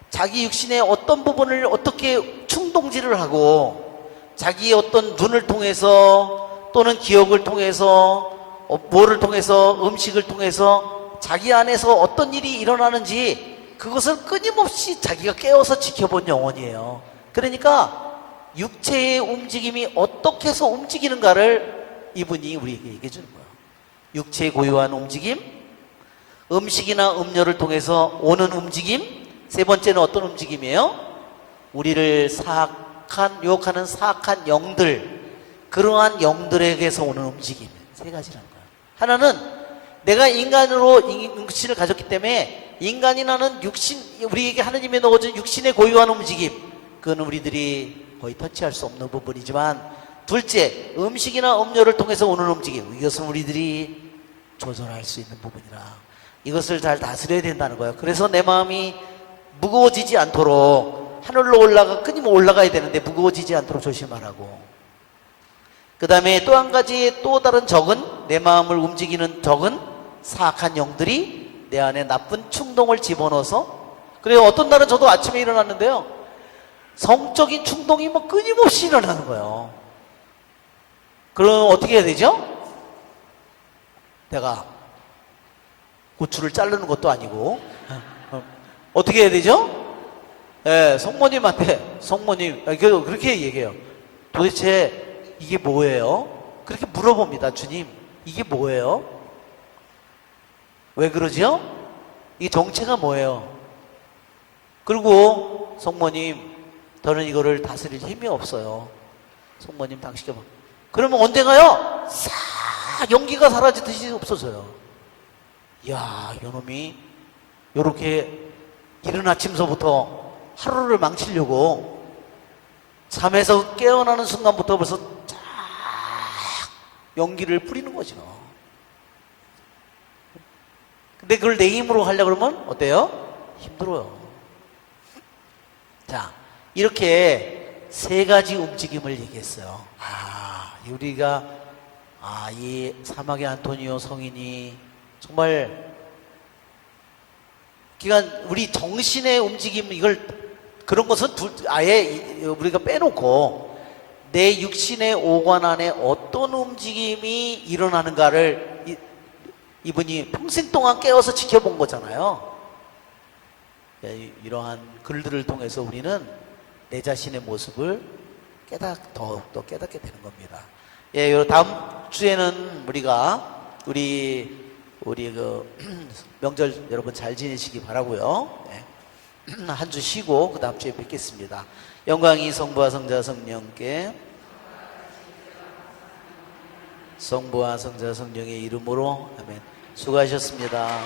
자기 육신의 어떤 부분을 어떻게 충동질을 하고, 자기의 어떤 눈을 통해서 또는 기억을 통해서 뭐를 통해서, 음식을 통해서 자기 안에서 어떤 일이 일어나는지 그것을 끊임없이 자기가 깨워서 지켜본 영혼이에요. 그러니까 육체의 움직임이 어떻게 해서 움직이는가를 이분이 우리에게 얘기해 주는 거예요. 육체의 고유한 움직임, 음식이나 음료를 통해서 오는 움직임, 세 번째는 어떤 움직임이에요? 우리를 유혹하는 사악한 영들, 그러한 영들에게서 오는 움직임. 세 가지라는 거예요. 하나는 내가 인간으로 육신을 가졌기 때문에 인간이라는 육신, 우리에게 하느님이 넣어준 육신의 고유한 움직임, 그건 우리들이 거의 터치할 수 없는 부분이지만, 둘째, 음식이나 음료를 통해서 오는 움직임, 이것은 우리들이 조절할 수 있는 부분이라 이것을 잘 다스려야 된다는 거예요. 그래서 내 마음이 무거워지지 않도록 하늘로 끊임없이 올라가야 되는데 무거워지지 않도록 조심하라고. 그 다음에 또 한 가지, 또 다른 적은 내 마음을 움직이는 적은 사악한 영들이 내 안에 나쁜 충동을 집어넣어서, 그래요. 어떤 날은 저도 아침에 일어났는데요, 성적인 충동이 뭐 끊임없이 일어나는 거예요. 그럼 어떻게 해야 되죠? 내가 고추를 자르는 것도 아니고 어떻게 해야 되죠? 예, 성모님한테, 성모님 그렇게 얘기해요. 도대체 이게 뭐예요? 그렇게 물어봅니다. 주님, 이게 뭐예요? 왜 그러죠? 이 정체가 뭐예요? 그리고 성모님, 저는 이거를 다스릴 힘이 없어요. 성모님 당신께 봐. 그러면 언젠가요? 싹 연기가 사라지듯이 없어져요. 이야, 요놈이 요렇게 이른 아침서부터 하루를 망치려고 잠에서 깨어나는 순간부터 벌써 쫙 연기를 뿌리는 거죠. 근데 그걸 내 힘으로 하려고 그러면 어때요? 힘들어요. 자, 이렇게 세 가지 움직임을 얘기했어요. 우리가 이 사막의 안토니오 성인이 정말, 그러니까 우리 정신의 움직임, 이걸, 그런 것은 아예 우리가 빼놓고 내 육신의 오관 안에 어떤 움직임이 일어나는가를 이분이 평생 동안 깨어서 지켜본 거잖아요. 이러한 글들을 통해서 우리는 내 자신의 모습을 더욱더 깨닫게 되는 겁니다. 예, 다음 주에는 우리 그 명절 여러분 잘 지내시기 바라고요. 예. 한 주 쉬고 그 다음 주에 뵙겠습니다. 영광이 성부와 성자 성령께, 성부와 성자 성령의 이름으로 아멘. 수고하셨습니다.